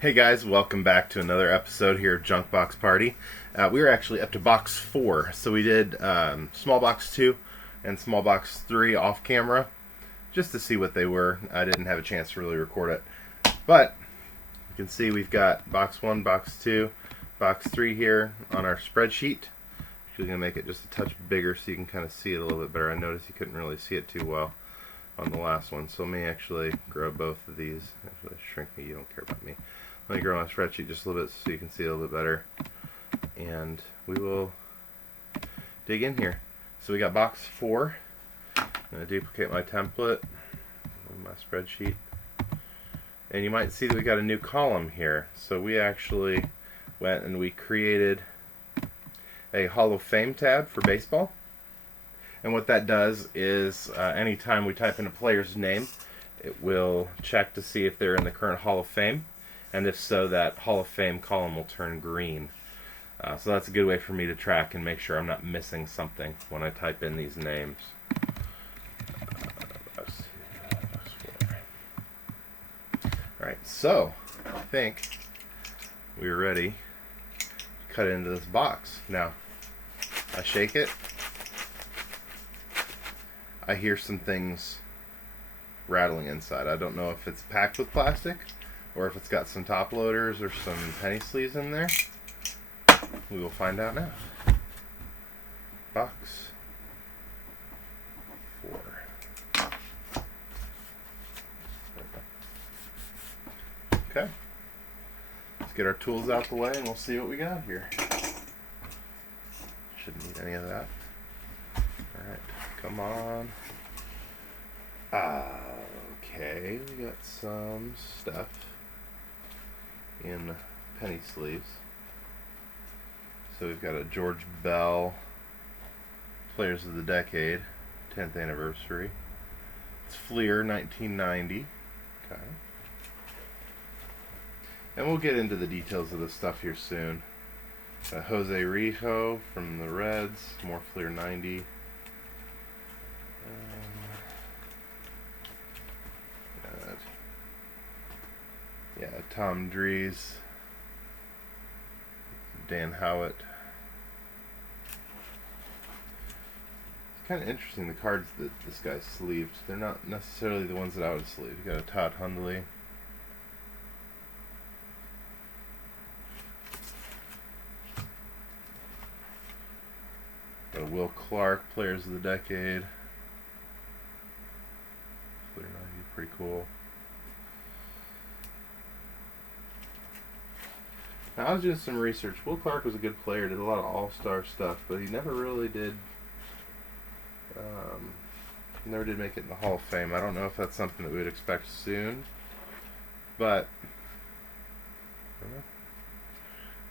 Hey guys, welcome back to another episode here of Junk Box Party. We were actually up to box 4, so we did small box 2 and small box 3 off camera, just to see what they were. I didn't have a chance to really record it, but you can see we've got box 1, box 2, box 3 here on our spreadsheet. Actually going to make it just a touch bigger so you can kind of see it a little bit better. I noticed you couldn't really see it too well on the last one, so let me actually grow both of these. Actually, shrink me, you don't care about me. Let me grow my spreadsheet just a little bit so you can see it a little bit better, and we will dig in here. So we got box 4. I'm going to duplicate my template on my spreadsheet, and you might see that we got a new column here. So we actually went and we created a Hall of Fame tab for baseball, and what that does is anytime we type in a player's name, it will check to see if they're in the current Hall of Fame. And if so, that Hall of Fame column will turn green. So that's a good way for me to track and make sure I'm not missing something when I type in these names. Alright, so I think we're ready to cut into this box. Now, I shake it. I hear some things rattling inside. I don't know if it's packed with plastic or if it's got some top loaders or some penny sleeves in there. We will find out now. Box 4. Okay. Let's get our tools out the way and we'll see what we got here. Shouldn't need any of that. Alright, come on. Okay, we got some stuff in penny sleeves. So we've got a George Bell Players of the Decade 10th anniversary. It's Fleer 1990. Okay. And we'll get into the details of this stuff here soon. Jose Rijo from the Reds, more Fleer 90. Yeah, Tom Dries, Dan Howitt. It's kind of interesting, the cards that this guy sleeved. They're not necessarily the ones that I would sleeve. You got a Todd Hundley. Got a Will Clark, Players of the Decade. Pretty cool. Now, I was doing some research. Will Clark was a good player, did a lot of all-star stuff, but he never really did make it in the Hall of Fame. I don't know if that's something that we would expect soon, but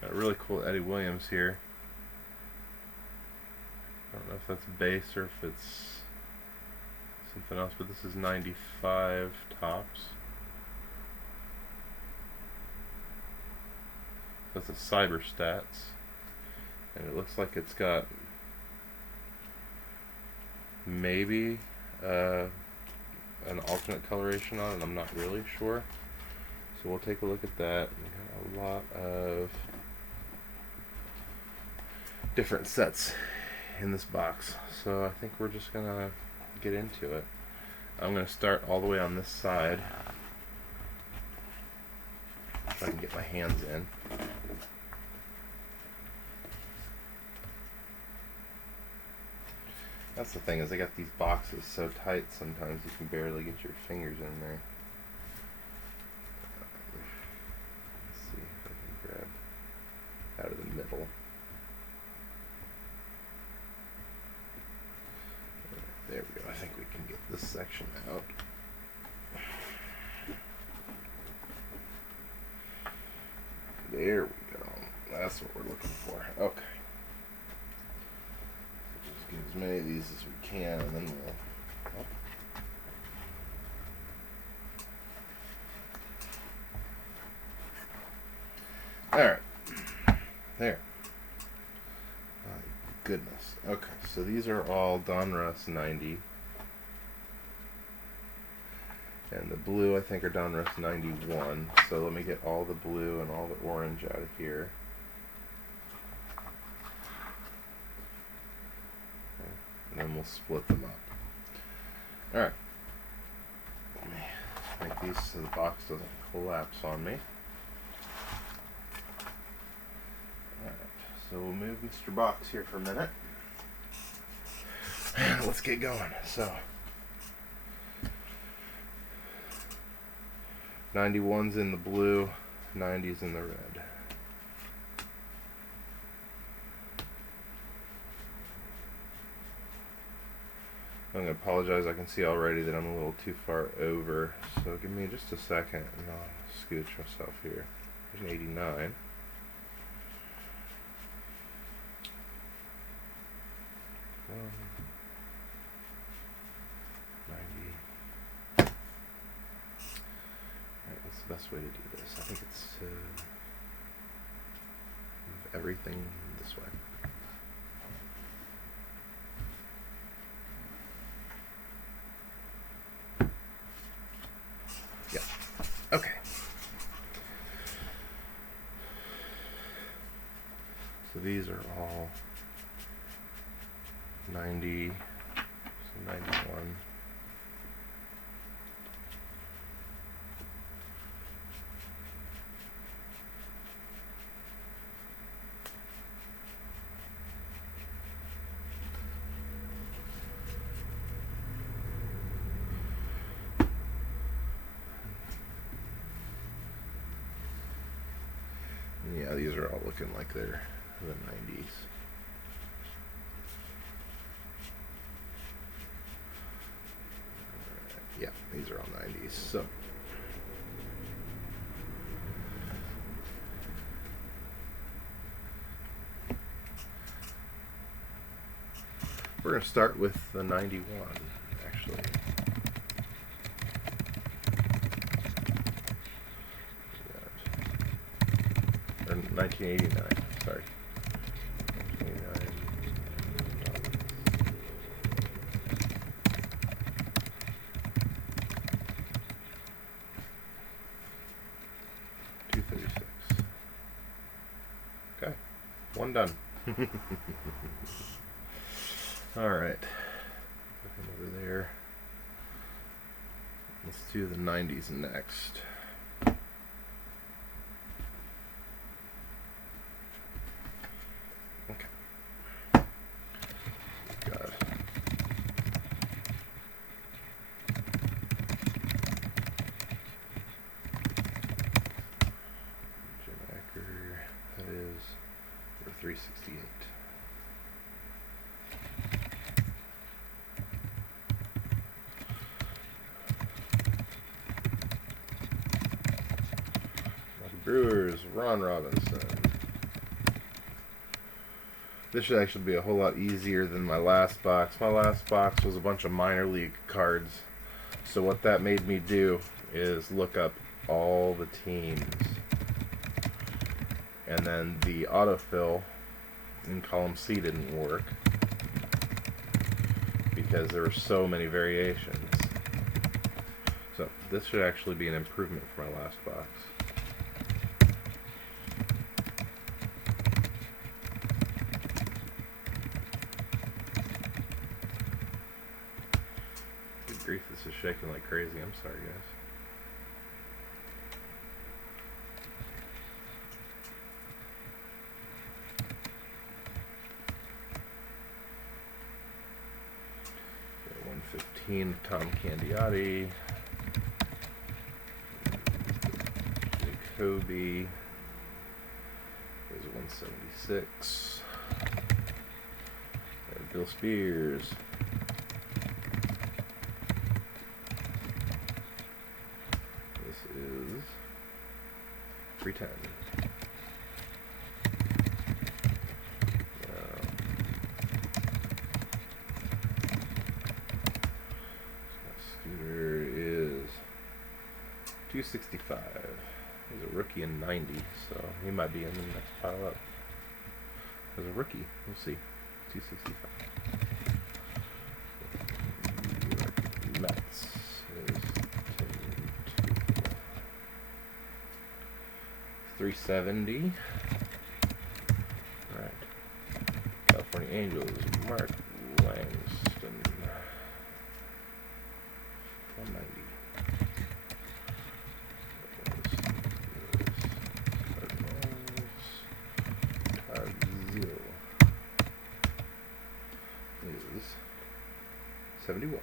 got a really cool Eddie Williams here. I don't know if that's base or if it's something else, but this is 95 tops. That's a Cyber Stats, and it looks like it's got maybe an alternate coloration on it. I'm not really sure, so we'll take a look at that. We got a lot of different sets in this box, so I think we're just gonna get into it. I'm gonna start all the way on this side if I can get my hands in. That's the thing, is I got these boxes so tight sometimes you can barely get your fingers in there. Let's see if I can grab out of the middle. There we go. I think we can get this section out. There we go. That's what we're looking for. Okay. Just get as many of these as we can, and then we'll... Alright. There. My goodness. Okay, so these are all Donruss 90. And the blue, I think, are Donruss 91. So let me get all the blue and all the orange out of here. And then we'll split them up. Alright. Let me make these so the box doesn't collapse on me. Alright, so we'll move Mr. Box here for a minute. Let's get going. So, 91's in the blue, 90's in the red. I'm going to apologize, I can see already that I'm a little too far over, so give me just a second and I'll scooch myself here. There's an 89. Alright, what's the best way to do this? I think it's to move everything this way. Yeah. Okay. So these are all 90, so 91. Yeah, these are all looking like they're the 90s. Yeah, these are all 90s. So we're going to start with the 91, actually. Or 1989, sorry. 1989. 236. Okay, one done. Alright, over there. Let's do the 90s next. Okay. Got Jim Acker, that is for 368. Brewers, Ron Robinson. This should actually be a whole lot easier than my last box. My last box was a bunch of minor league cards. So what that made me do is look up all the teams. And then the autofill in column C didn't work because there were so many variations. So this should actually be an improvement for my last box. Good grief, this is shaking like crazy. I'm sorry, guys. Okay, 115, Tom Candiotti. Jacoby. There's a 176. Bill Spears. This is 310. Scooter is 265. He's a rookie in 90, so he might be in the next pile up. As a rookie, we'll see. 265. Mets is 10 370. All right. California Angels, Mark Langston. 190. Cardinals. Is 71.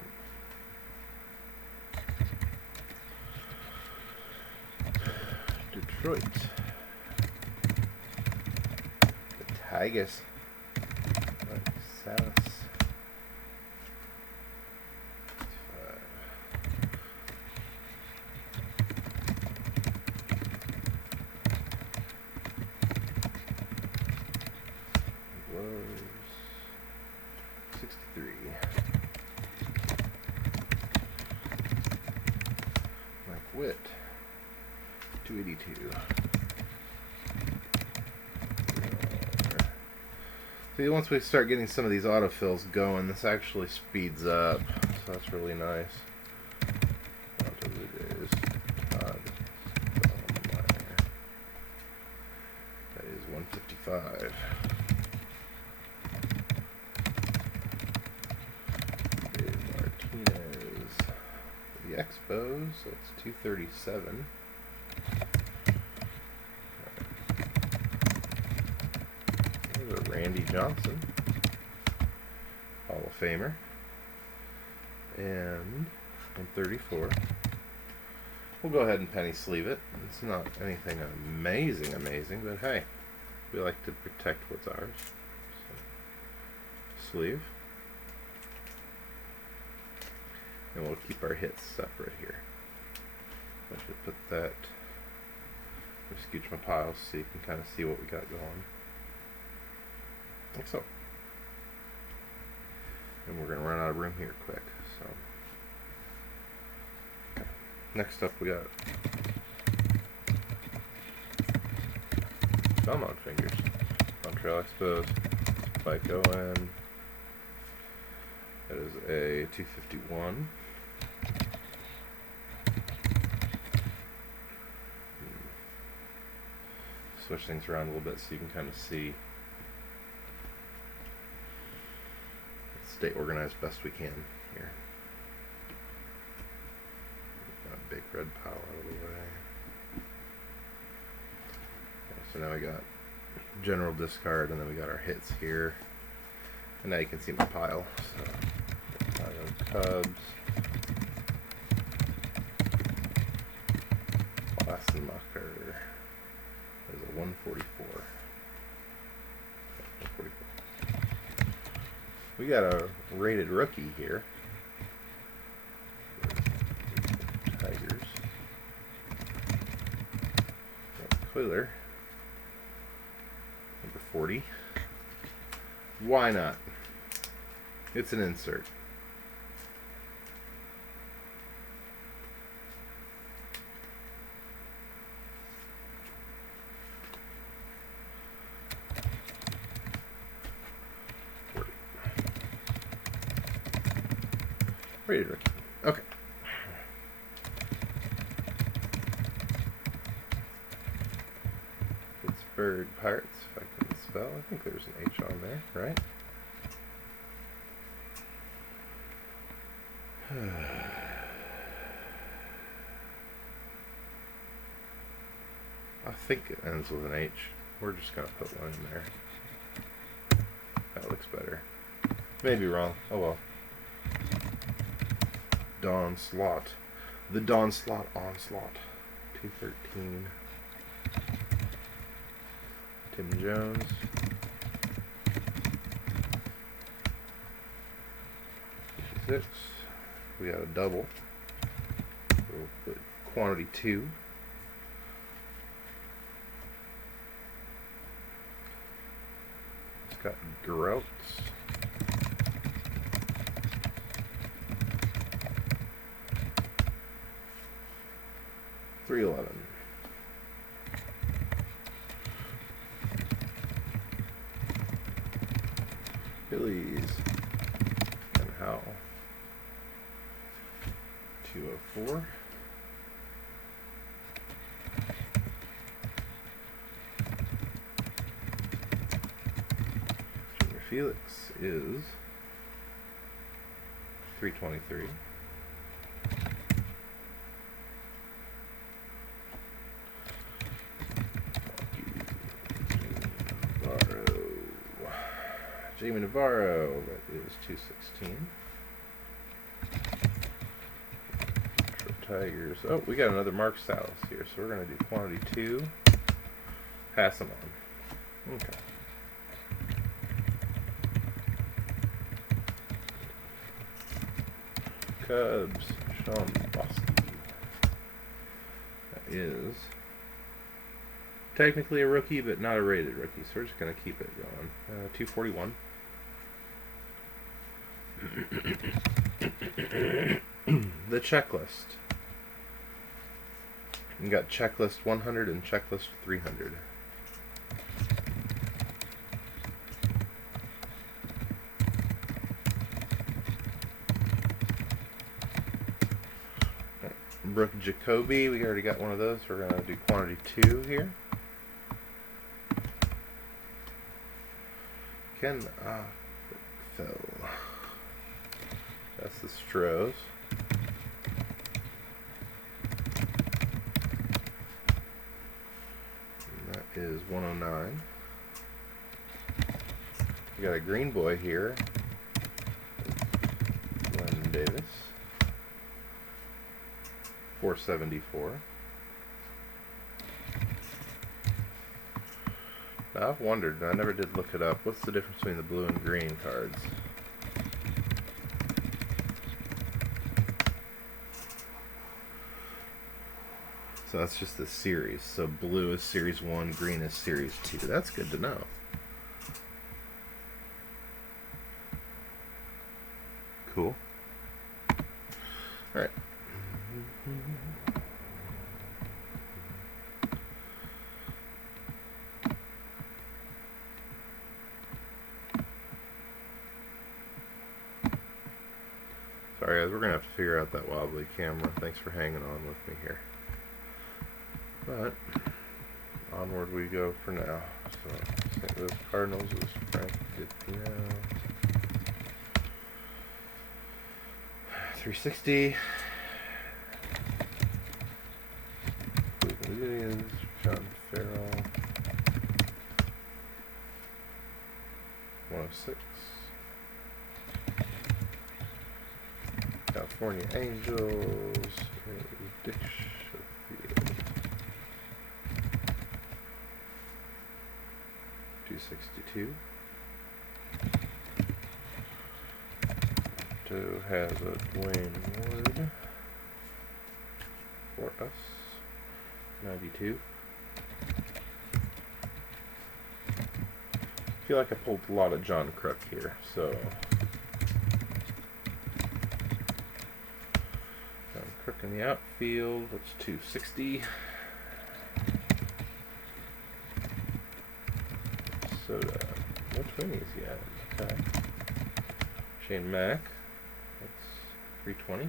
Detroit. The Tigers. Salas. 63. Mike Witt. 282. See, once we start getting some of these autofills going, this actually speeds up, so that's really nice. That is 155. Dave Martinez. The Expos, so it's 237. Randy Johnson, Hall of Famer, and 134. We'll go ahead and penny sleeve it. It's not anything amazing, but hey, we like to protect what's ours. So, sleeve, and we'll keep our hits separate here. I should put that. Just scooch my piles so you can kind of see what we got going. Like so. And we're going to run out of room here quick. So, okay. Next up we got Belmont Fingers. Montreal Expos. Spike Owen. That is a 251. Switch things around a little bit so you can kind of see. Stay organized best we can here. Got a big red pile out of the way. Okay, so now we got general discard, and then we got our hits here. And now you can see my pile. So, Cubs. Klassenmacher. There's a 144. 144. We got a rated rookie here. Tigers. Clealer. Number 40. Why not? It's an insert. Rated rookie. Okay. Pittsburgh Pirates, if I can spell. I think there's an H on there, right? I think it ends with an H. We're just going to put one in there. That looks better. Maybe wrong. Oh well. Don Slot. The Don Slot Onslaught. 213. Tim Jones. Six. We got a double. We'll put quantity 2. It's got Grouts. $311. Phillies. And Howell. 204. Felix is 323. Jamie Navarro, that is 216. Tigers. Oh, we got another Mark Salas here, so we're going to do quantity 2. Pass them on. Okay. Cubs, Sean Bosky. That is technically a rookie, but not a rated rookie, so we're just going to keep it going. 241. The checklist. You got checklist 100 and checklist 300. Brooke Jacoby, we already got one of those. We're going to do quantity 2 here. Ken Phil. That's the Stros. And that is 109. We got a green boy here. Glenn Davis. 474. Now I've wondered, and I never did look it up, what's the difference between the blue and green cards? So that's just the series. So blue is series 1, green is series 2. That's good to know. Cool. Alright. Sorry guys, we're going to have to figure out that wobbly camera. Thanks for hanging on with me here. But, onward we go for now. So, St. Louis Cardinals is Frank Dipino. 360. Cleveland Indians, John Farrell. 106. California Angels, Dick Sheffield. 262. To has a Dwayne Ward for us. 92. I feel like I pulled a lot of John Crook here, so John Crook in the outfield. That's 260. Soda. What twin is he at? Okay. Shane Mack. That's 320.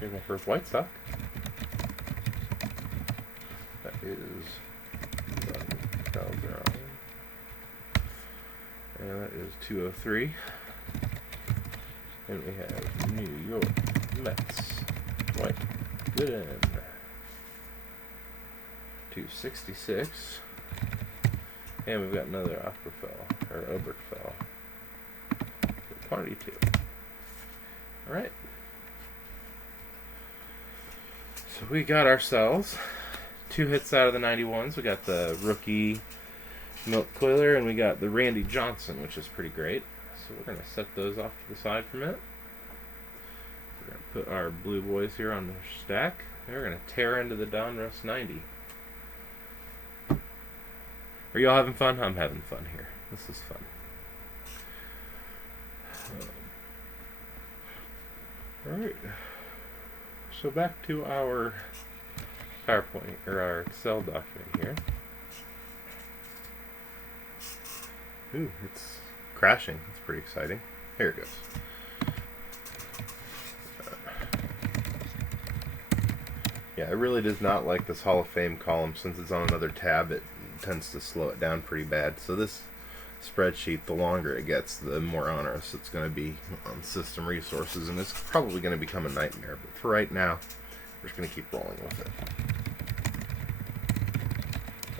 Here's my first White Sox. That is Calderon. And that is 203. And we have New York Mets. White Gooden. 266. And we've got another Aquafell, or Obergefell. Quantity 2. Alright. So we got ourselves 2 hits out of the 91s. We got the rookie Milt Quiller, and we got the Randy Johnson, which is pretty great. So we're going to set those off to the side for a minute. We're going to put our blue boys here on the stack. And we're going to tear into the Donruss 90. Are y'all having fun? I'm having fun here. This is fun. Alright. So back to our PowerPoint, or our Excel document here. Ooh, it's crashing. That's pretty exciting. Here it goes. Yeah, it really does not like this Hall of Fame column. Since it's on another tab, it tends to slow it down pretty bad. So this spreadsheet, the longer it gets, the more onerous it's going to be on system resources, and it's probably going to become a nightmare. But for right now, we're just going to keep rolling with it.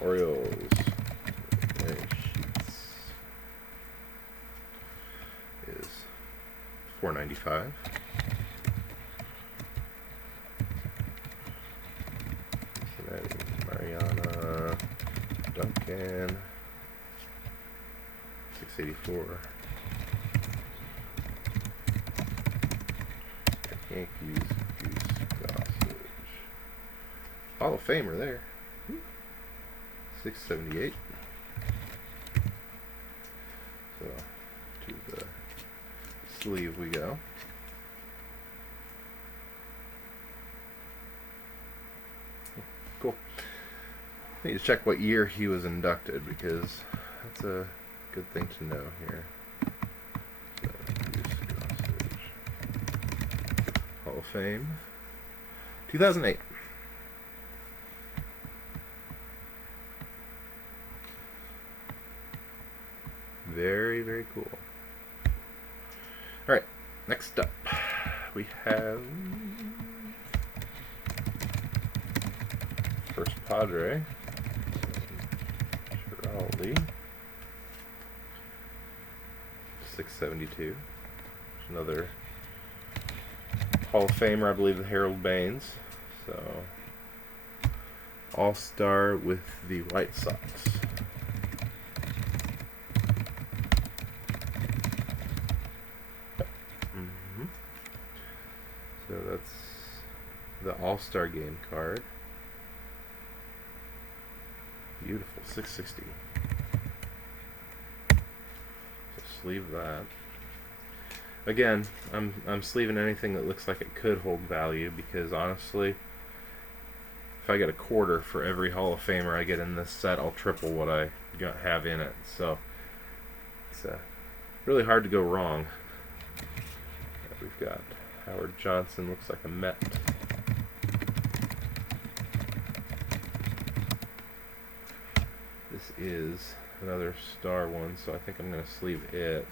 Orioles. Sheets is $4.95. Mariana, Duncan, $6.84. Yankees, Goose, Gossage. Hall of Famer there. $6.78. So to the sleeve we go. Cool. I need to check what year he was inducted, because that's a good thing to know here. So, Hall of Fame, 2008. Very, very cool. Alright, next up we have first Padre, Giraldi, $6.72. Another Hall of Famer, I believe, the Harold Baines. So, All-Star with the White Sox. So that's the All-Star Game card. Beautiful, $6.60. So sleeve that. Again, I'm sleeving anything that looks like it could hold value, because honestly, if I get a quarter for every Hall of Famer I get in this set, I'll triple what I have in it. So it's really hard to go wrong. We've got Howard Johnson, looks like a Met. This is another star one, so I think I'm going to sleeve it,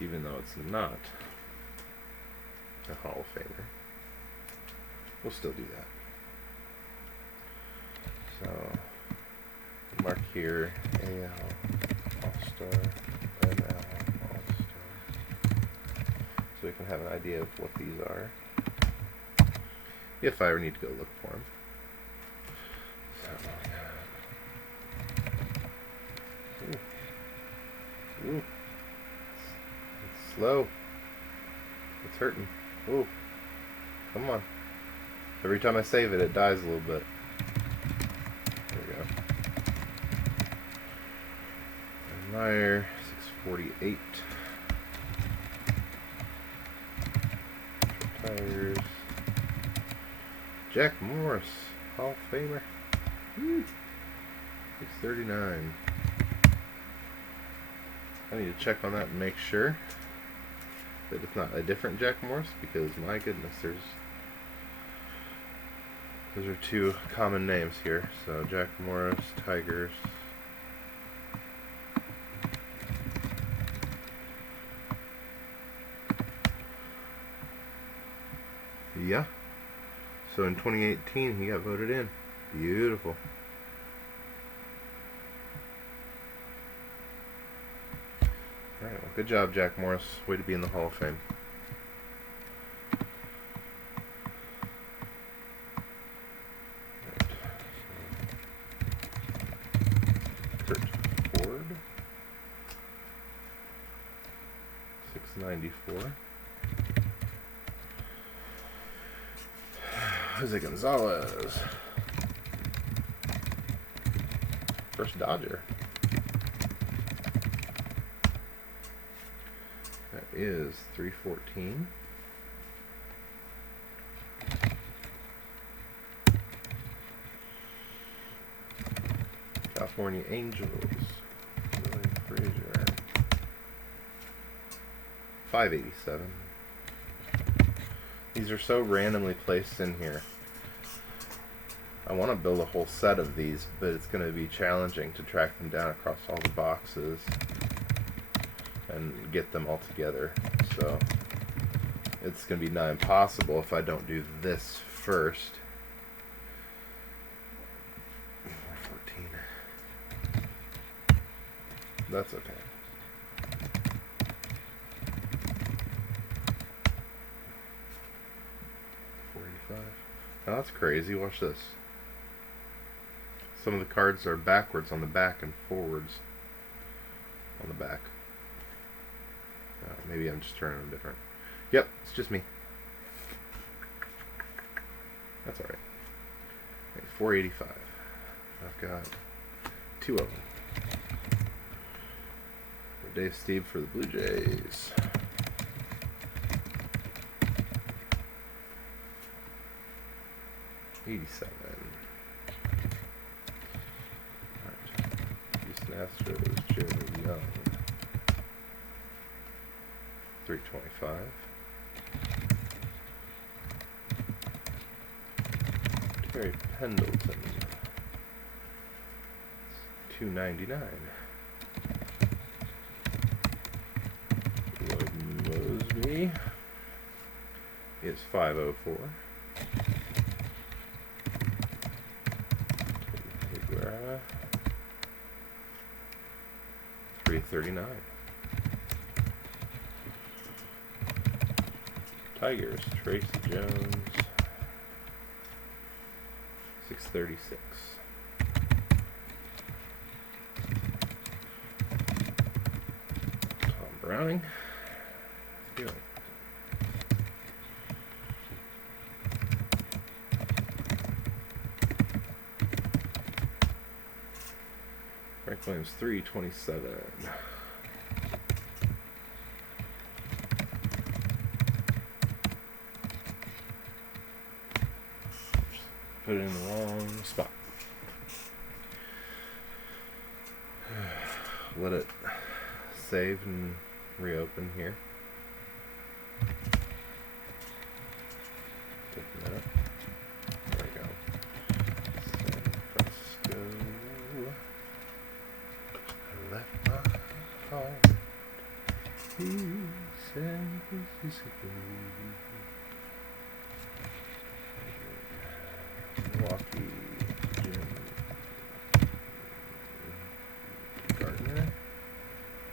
even though it's not a Hall of Famer. We'll still do that. So, mark here, AL, All-Star, NL, All-Star. So we can have an idea of what these are, if I ever need to go look for them. So, ooh. It's slow. It's hurting. Ooh. Come on. Every time I save it, it dies a little bit. There we go. Meyer, 648. Tires. Jack Morris, Hall of Famer. Woo. 639. I need to check on that and make sure that it's not a different Jack Morris, because my goodness, those are two common names here. So Jack Morris, Tigers. Yeah. So in 2018 he got voted in. Beautiful. Alright, well, good job, Jack Morris. Way to be in the Hall of Fame. Kurt Ford, 694. Jose Gonzalez, first Dodger. That is 314. California Angels, Willie Frazier, 587. These are so randomly placed in here. I want to build a whole set of these, but it's going to be challenging to track them down across all the boxes and get them all together. So it's going to be nigh impossible if I don't do this first. 14. That's okay. Now that's crazy. Watch this. Some of the cards are backwards on the back and forwards on the back. Maybe I'm just turning them different. Yep, it's just me. That's alright. 485. I've got 2 of them. For Dave Steve for the Blue Jays. $87. Alright. Houston Astros, Joe Young. $325. Terry Pendleton. $299. Lloyd Mosby is $504. $339. Tigers, Tracy Jones, $636. Tom Browning, feeling. Frank Williams, $327. Put it in the wrong spot. Let it save and reopen here. Take a minute. There we go. San Francisco. I left my heart in San Francisco. Milwaukee, Jim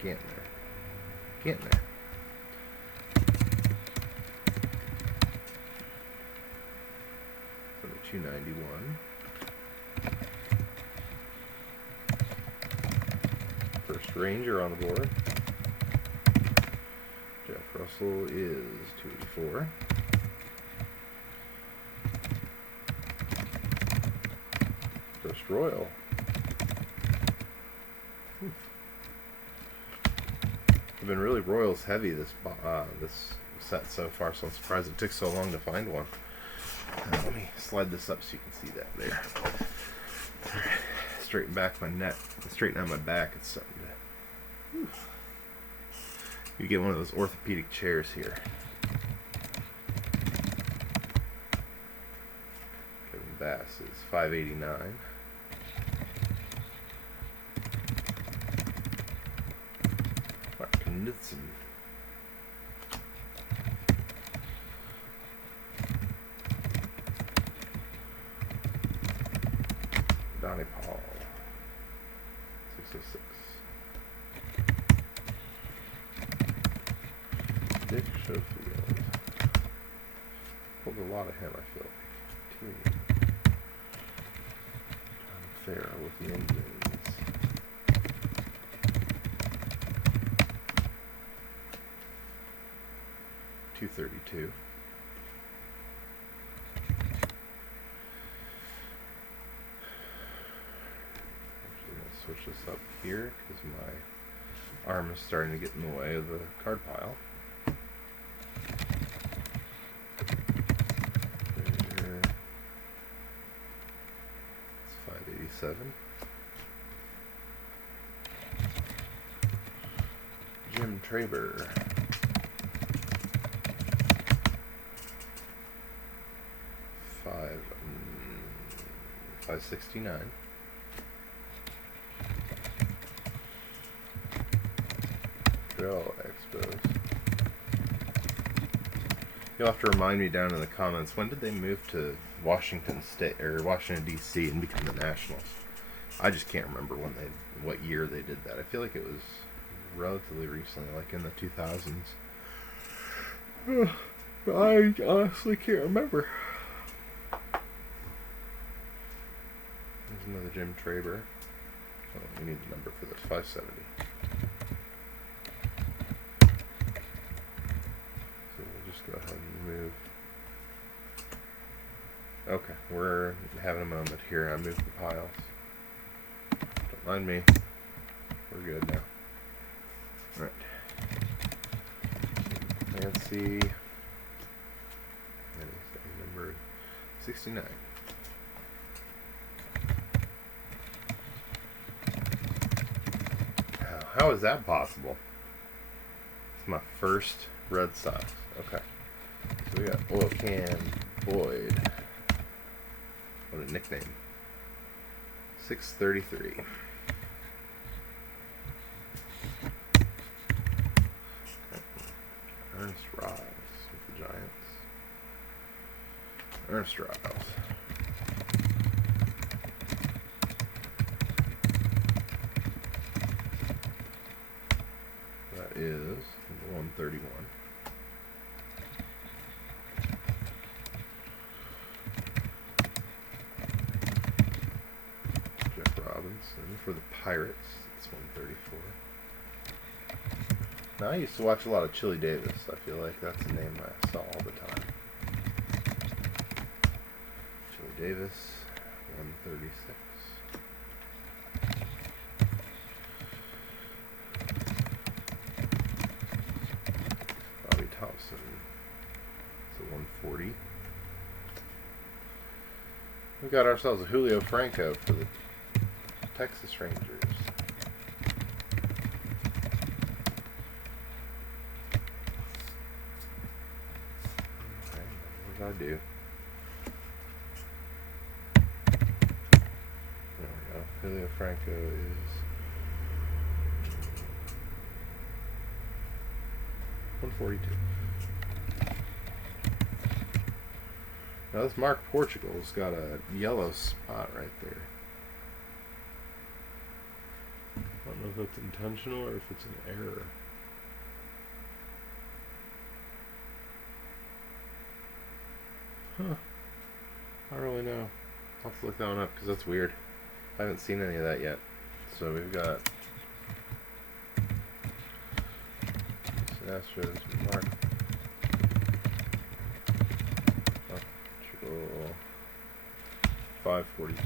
Gantner. For the $291. First Ranger on the board. Jeff Russell is $284. First Royal. I've been really Royals heavy this set so far, so I'm surprised it took so long to find one. Let me slide this up so you can see that there. Straighten back my neck, straighten out my back. It's something to. Whew. You get one of those orthopedic chairs here. Kevin Bass is $589. Knudsen. Donnie Paul, $606. Dick Schofield. Pulled a lot of him, I feel like. Tom Farrell with the Indians. $232. Actually, I'm going to switch this up here because my arm is starting to get in the way of the card pile. There. It's $587. Jim Traber. $5.69. Trail Expos. You'll have to remind me down in the comments, when did they move to Washington State or Washington D.C. and become the Nationals? I just can't remember what year they did that. I feel like it was relatively recently, like in the 2000s. I honestly can't remember. There's another Jim Traber. Oh, we need the number for this. 570. So we'll just go ahead and move. Okay, we're having a moment here. I moved the piles. Don't mind me. We're good now. Alright. Nancy. That is number 69. How is that possible? It's my first Red Sox. Okay. So we got Oil Can Boyd. What a nickname. 633. Ernest Riles with the Giants. Ernest Riles. That is 131. Jeff Robinson for the Pirates. It's 134. Now, I used to watch a lot of Chili Davis. I feel like that's a name I saw all the time. Chili Davis, 136. Bobby Thompson, it's a 140. We got ourselves a Julio Franco for the Texas Rangers. I do. There we go. Julio Franco is 142. Now this Mark Portugal's got a yellow spot right there. I don't know if it's intentional or if it's an error. Huh. I don't really know. I'll have to look that one up because that's weird. I haven't seen any of that yet. So we've got Astros, Mark Portugal, 542.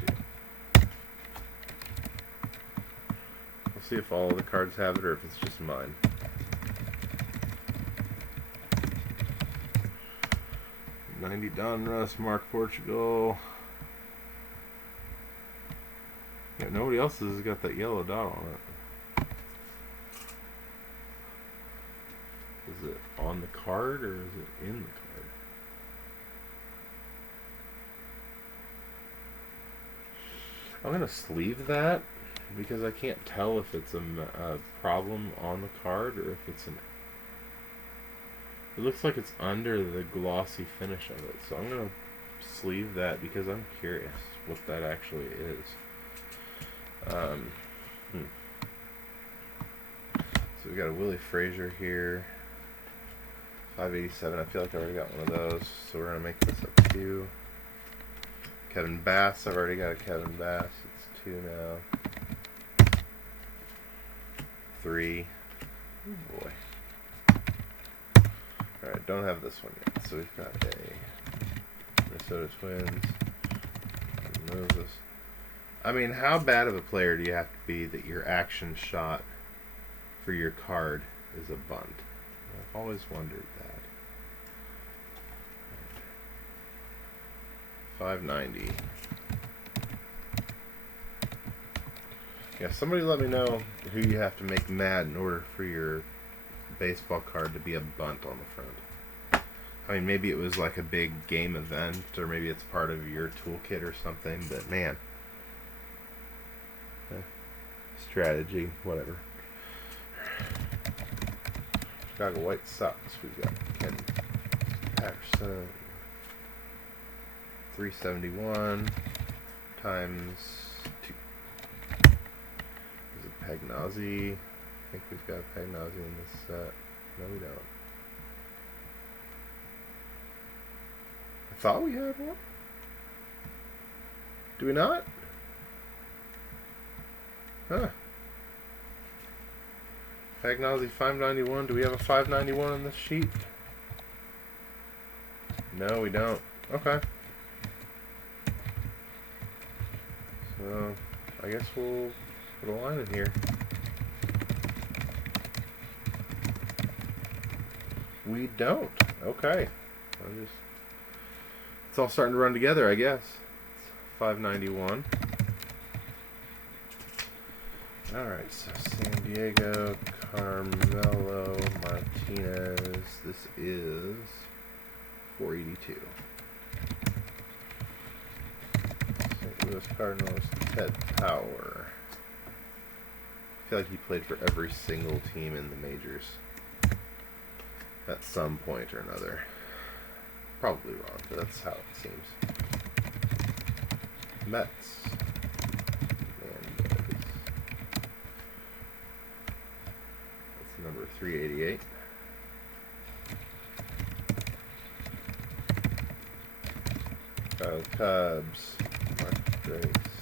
We'll see if all of the cards have it or if it's just mine. Donruss, Mark Portugal. Yeah, nobody else has got that yellow dot on it. Is it on the card or is it in the card? I'm gonna sleeve that because I can't tell if it's a problem on the card or if it's an. It looks like it's under the glossy finish of it, so I'm going to sleeve that because I'm curious what that actually is. So we got a Willie Frazier here, 587. I feel like I already got one of those, so we're going to make this a 2. Kevin Bass, I've already got a Kevin Bass. It's 2 now. 3. Oh boy. Alright, don't have this one yet. So we've got a Minnesota Twins. Moses. I mean, how bad of a player do you have to be that your action shot for your card is a bunt? I've always wondered that. 590. Yeah, somebody let me know who you have to make mad in order for your baseball card to be a bunt on the front. I mean, maybe it was like a big game event, or maybe it's part of your toolkit or something, but man, Strategy, whatever. Chicago White Sox. We've got Ken Patterson. 371 times 2. Is it Pagnozzi? I think we've got Pagnozzi in this set. No, we don't. I thought we had one. Do we not? Huh. Pagnozzi 591. Do we have a 591 on this sheet? No, we don't. Okay. So, I guess we'll put a line in here. We don't. Okay. It's all starting to run together, I guess. It's 591. Alright, so San Diego, Carmelo, Martinez. This is 482. St. Louis Cardinals, Ted Power. I feel like he played for every single team in the majors at some point or another. Probably wrong, but that's how it seems. Mets. That's number 388. Cubs. Mark Grace.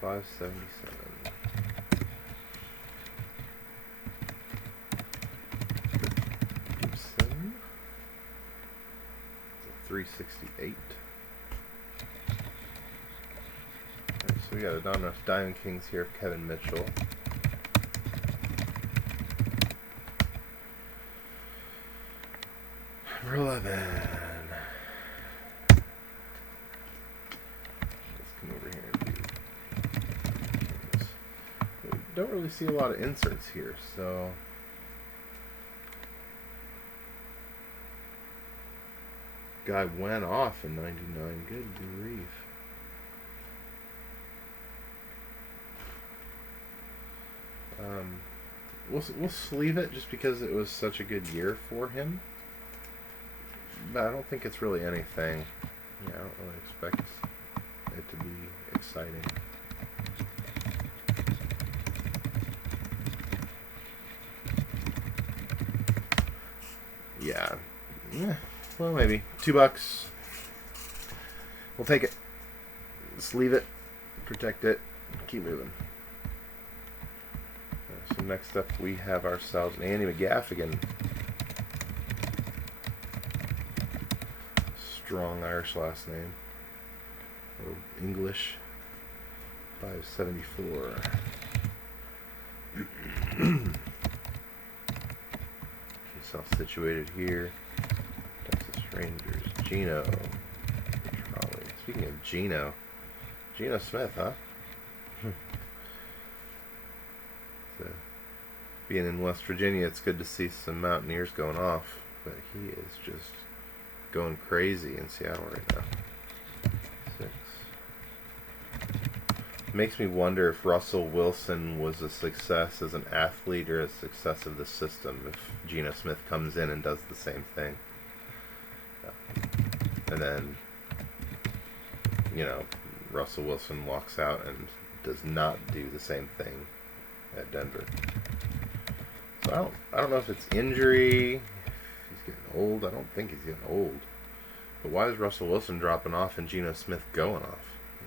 577. Gibson. 368. Alright, so we got a Diamond Kings here of Kevin Mitchell. Number 11. Let's come over here and do this. We don't really see a lot of inserts here, so guy went off in 99. Good grief. We'll sleeve it just because it was such a good year for him. But I don't think it's really anything. Yeah, I don't really expect it to be exciting. Yeah. Well, maybe. $2. We'll take it. Just leave it. Protect it. Keep moving. So next up we have ourselves an Andy McGaffigan. Strong Irish last name. Or English. 574. Yourself situated here. Texas Rangers. Geno. Trolley. Speaking of Geno Smith, huh? So, being in West Virginia, it's good to see some Mountaineers going off, but he is just going crazy in Seattle right now. 6. Makes me wonder if Russell Wilson was a success as an athlete or a success of the system if Geno Smith comes in and does the same thing. And then, Russell Wilson walks out and does not do the same thing at Denver. So I don't know if it's injury, if he's getting old. I don't think he's getting old. But why is Russell Wilson dropping off and Geno Smith going off?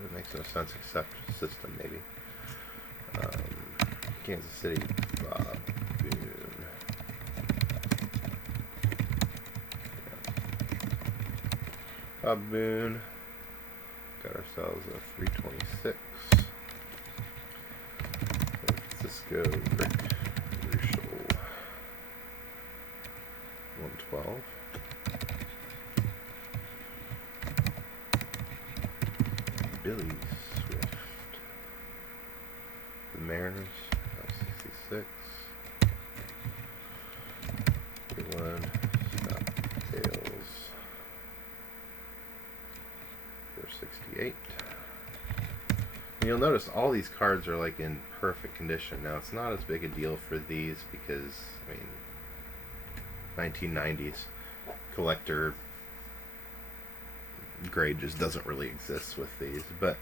It makes no sense except system, maybe. Kansas City, Bob Boone. Bob Boone. Got ourselves a 326. Francisco Rick Ruschel. 112. Billy Swift. The Mariners, 566. Good one. Scott Tales. 468. And you'll notice all these cards are like in perfect condition. Now it's not as big a deal for these because, I mean, 1990s collector grade just doesn't really exist with these. But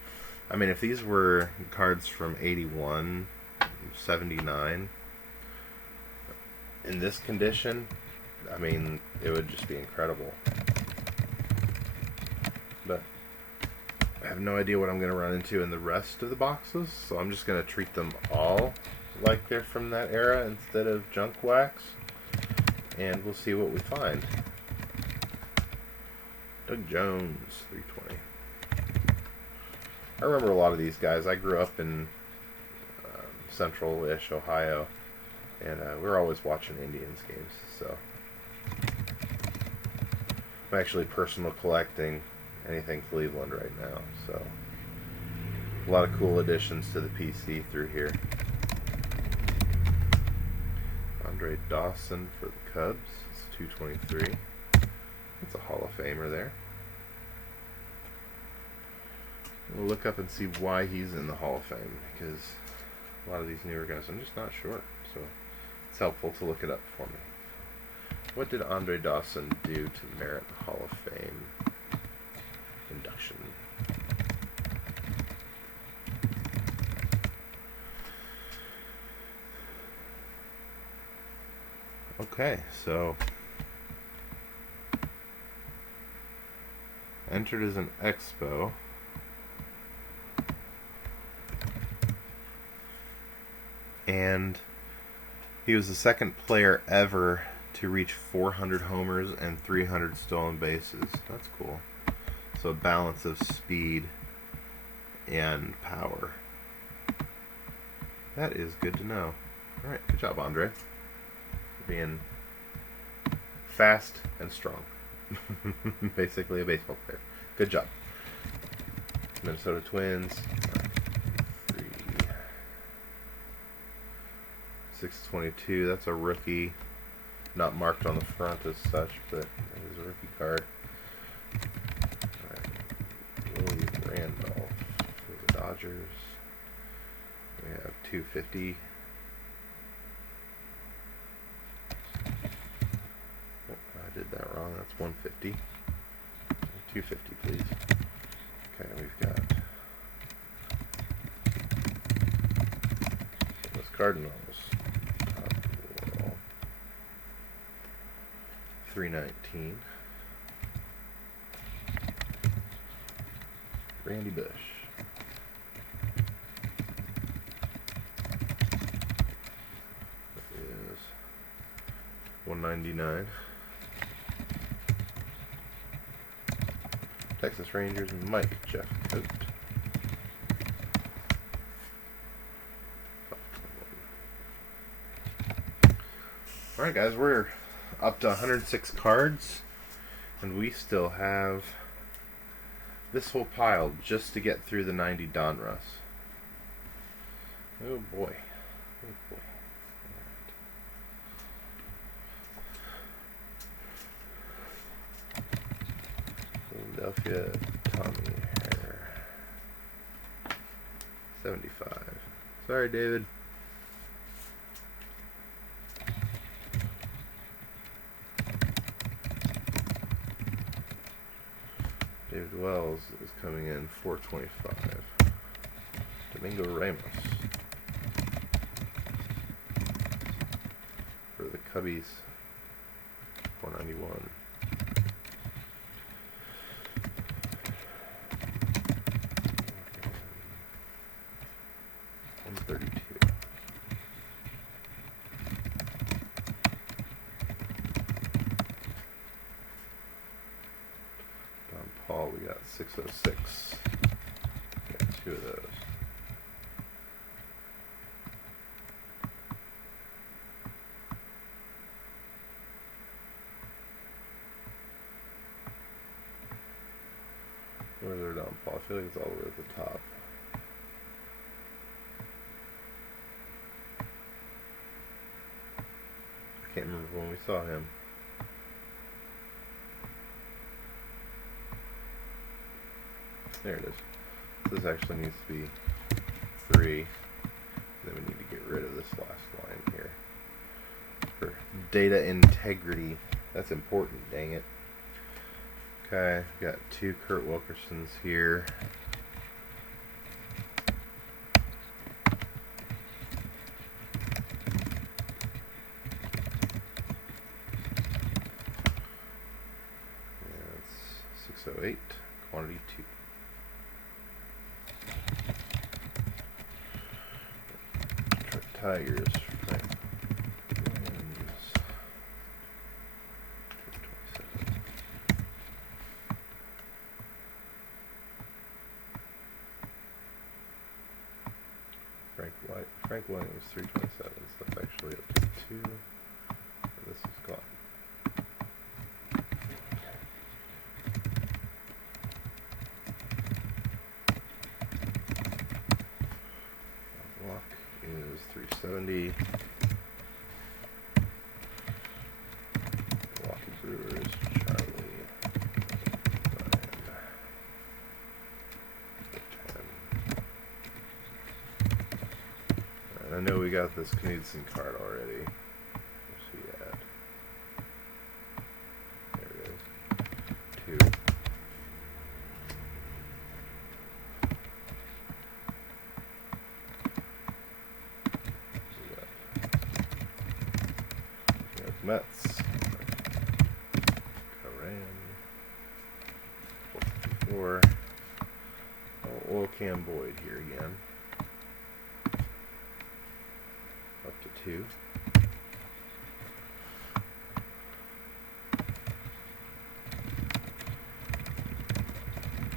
I mean, if these were cards from 81, 79 in this condition, I mean, it would just be incredible. But I have no idea what I'm going to run into in the rest of the boxes, so I'm just going to treat them all like they're from that era instead of junkwax, and we'll see what we find. Doug Jones, 320. I remember a lot of these guys. I grew up in central-ish Ohio, and we were always watching Indians games, so I'm actually personal collecting anything Cleveland right now, so a lot of cool additions to the PC through here. Andre Dawson for the Cubs, it's 223. That's a Hall of Famer there. We'll look up and see why he's in the Hall of Fame, because a lot of these newer guys, I'm just not sure, so it's helpful to look it up for me. What did Andre Dawson do to merit the Hall of Fame induction? Okay, so entered as an expo. And he was the second player ever to reach 400 homers and 300 stolen bases. That's cool. So a balance of speed and power. That is good to know. Alright, good job, Andre. Being fast and strong. Basically a baseball player. Good job. Minnesota Twins. 622, that's a rookie. Not marked on the front as such, but it is a rookie card. Alright. Willie Randolph for the Dodgers. We have 250. Oh, I did that wrong. That's 150. 250, please. Okay, we've got those Cardinals. 319. Randy Bush. That is 199. Texas Rangers, Mike Jeffcoat. Alright guys, we're up to 106 cards, and we still have this whole pile just to get through the 90 Donruss. Oh boy. Oh boy. Philadelphia Tommy Hare. 75. Sorry, David. David Wells is coming in 425. Domingo Ramos for the Cubbies, 491. Paul, we got 606. Got two of those. Where's our Don Paul? I feel like it's all the way at the top. I can't remember when we saw him. There it is. This actually needs to be 3. Then we need to get rid of this last line here. For data integrity. That's important, dang it. Okay, got 2 Kurt Wilkersons here. That's 608, quantity 2. Tigers, Frank Williams, 227. Frank Williams, 327. So that's actually up to 2. And this is gone. Block is 370. Milwaukee Brewers, Charlie, 9, 10. I know we got this Knudsen card already. Where's he at? There it is. 2. We got Mets. Coran. 454. Oh, Oil Can Boyd here again. Up to 2.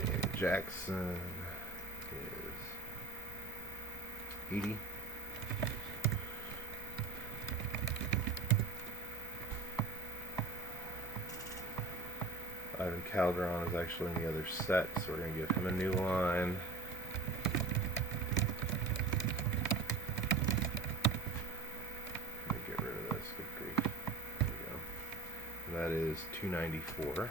Danny Jackson is 80. Ivan Calderon is actually in the other set, so we're going to give him a new line. Let me get rid of this. Good grief. There we go. And that is 294.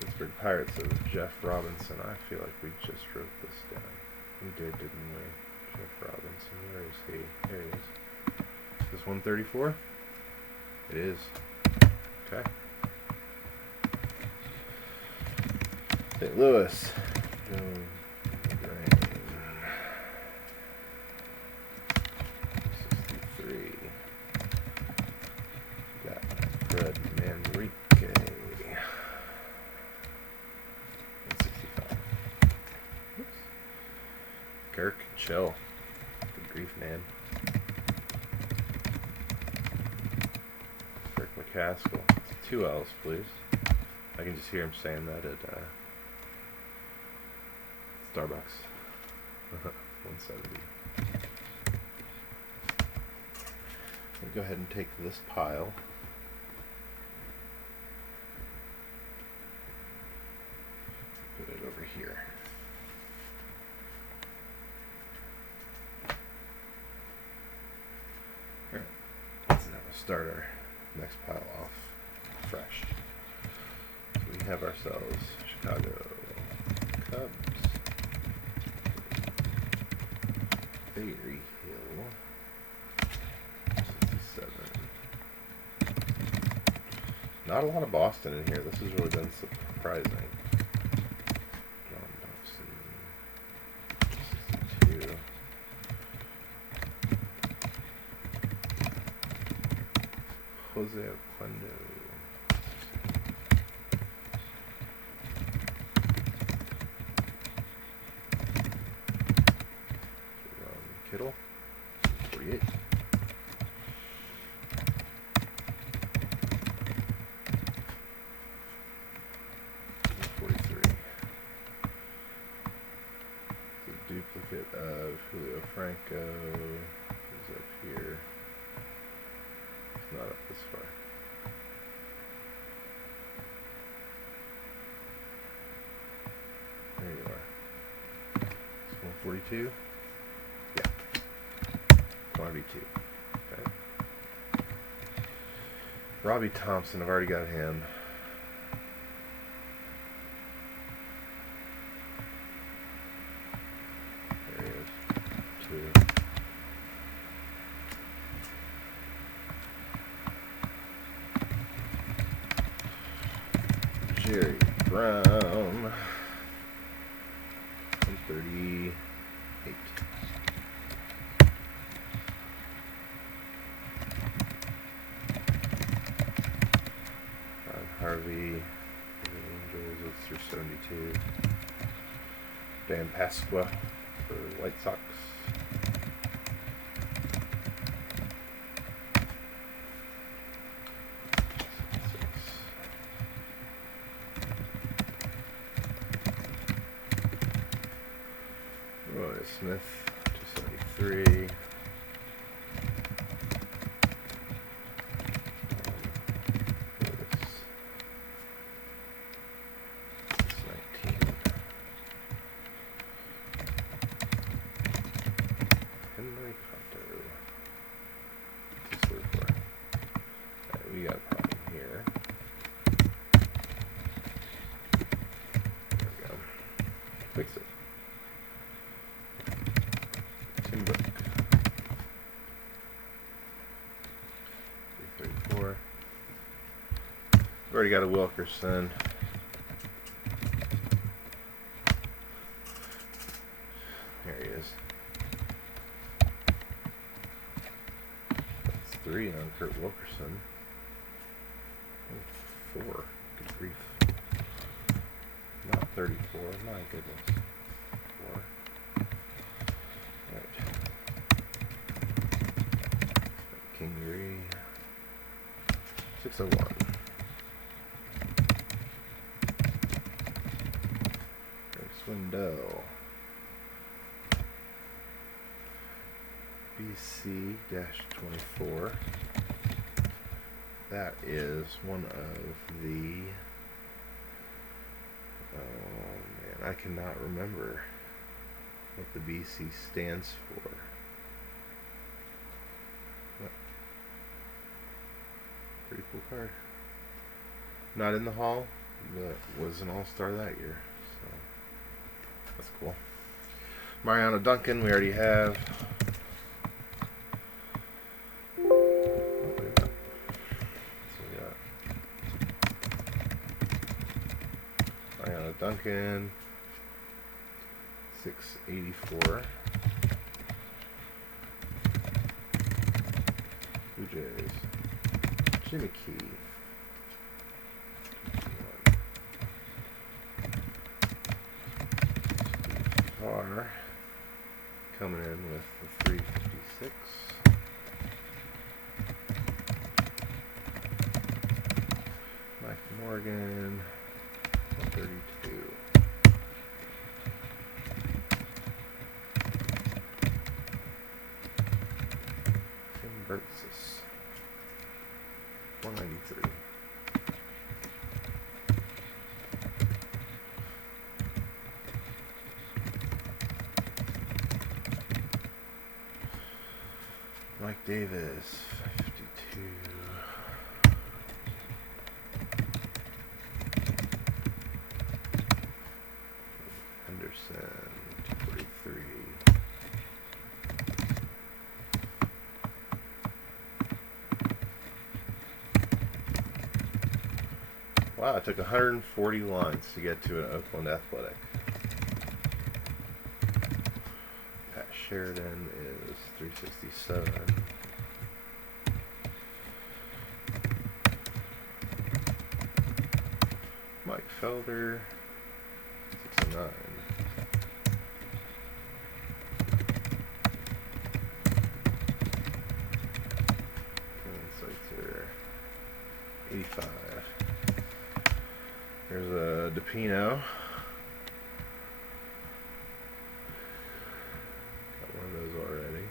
Pittsburgh Pirates of Jeff Robinson. I feel like we just wrote this down. We did, didn't we? Jeff Robinson. Where is he? There he is. Is this 134? It is. Okay. St. Louis. Joe Grain. 63. Got Fred Manrique. 165. Oops. Kirk, chill. Good grief, man. Kirk McCaskill. 2 L's, please. I can just hear him saying that at Starbucks. 170. I'll go ahead and take this pile. Put it over here. Alright, let's now start our next pile off fresh. So we have ourselves Chicago Cubs. Berry Hill, 67. Not a lot of Boston in here. This has really been surprising. John Dobson, 62. Jose Oquendo. Kittle, 48. 43. It's a duplicate of Julio Franco. Is up here. It's not up this far. There you are. It's 142. Quantity 2. Okay. Robbie Thompson, I've already got him. Jerry Brown. 138. Harvey. Angels, it's your 72. Dan Pasqua for White Sox. Roy Smith, 273. We got a problem here. There we go. Fix it. Tim Book. 334. We've already got a Wilkerson. There he is. That's 3 on Kurt Wilkerson. 4. Good grief. Not 34. My goodness. 4. Alright. Kingery. 601. Swindell. BC-24. That is one of the, oh man, I cannot remember what the BC stands for. What? Pretty cool card. Not in the Hall, but was an All-Star that year, so that's cool. Mariano Duncan, we already have. Duncan, 684. Blue Jays, Jimmy Key. Steve coming in with the 356. Mike Morgan. 32. Tim Burtsis. 193. Mike Davis. 52. Henderson, 243. Wow, it took 140 lines to get to an Oakland Athletic. Pat Sheridan is 367. Mike Felder, 609. Switzer, 85. There's a DePino. Got one of those already.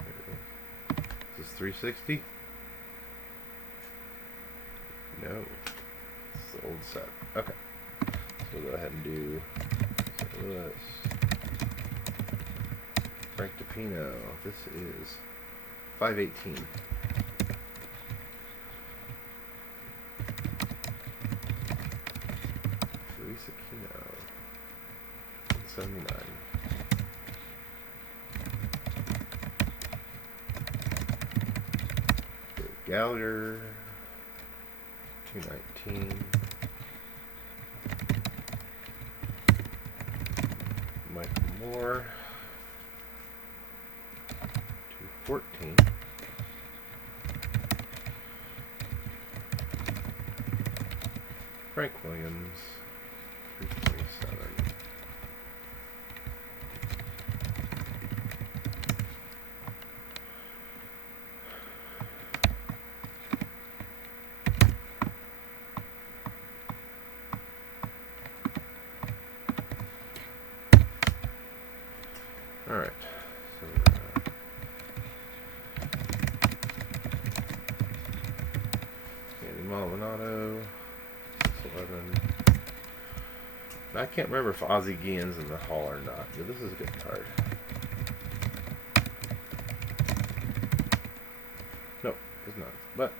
There it is. Is this 360? No. It's the old set. Okay. So we'll go ahead and do St. Louis. Frank DePino. This is 518. Luis Aquino. 79. Gallagher, 219. Michael Moore, 214. Frank Williams, 327. All right, so Andy Maldonado, 611. I can't remember if Ozzie Guillen's in the haul or not, but this is a good card. Nope, it's not. But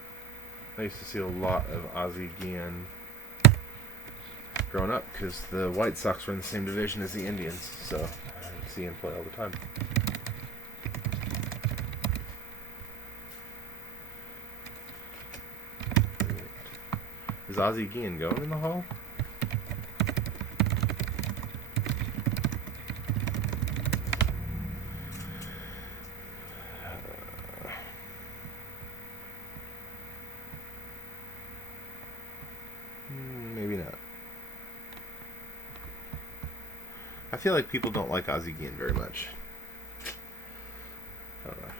I used to see a lot of Ozzie Guillen growing up because the White Sox were in the same division as the Indians, so I would see him play all the time. Is Ozzie Guillen going in the hall? Maybe not. I feel like people don't like Ozzie Guillen very much. I don't know.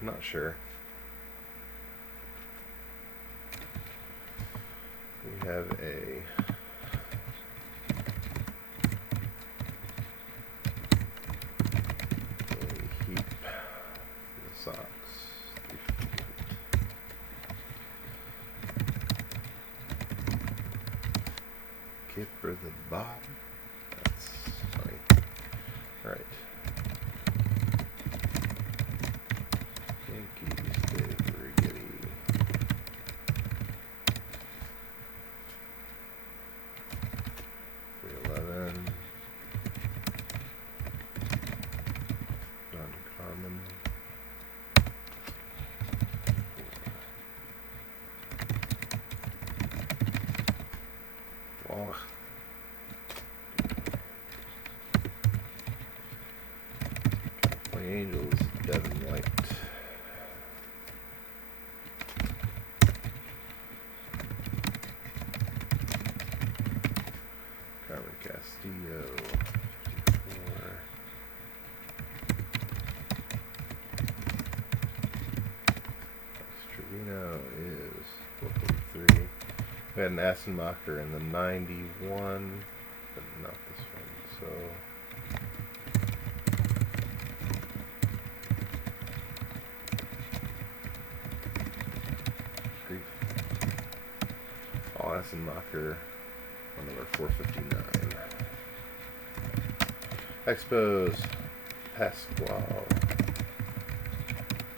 I'm not sure. We have a heap for the Sox. Kipper the Bob. That's funny. Alright. Yankees, Dave Rigetti. $311. Don Carmen. Oh. California Angels, Devin White. Carmen Castillo, 54. Trevino is 443. We had an Assenmacher in the 91, but not this one, so all Assenmacher, on number 459. Expos, Pascual,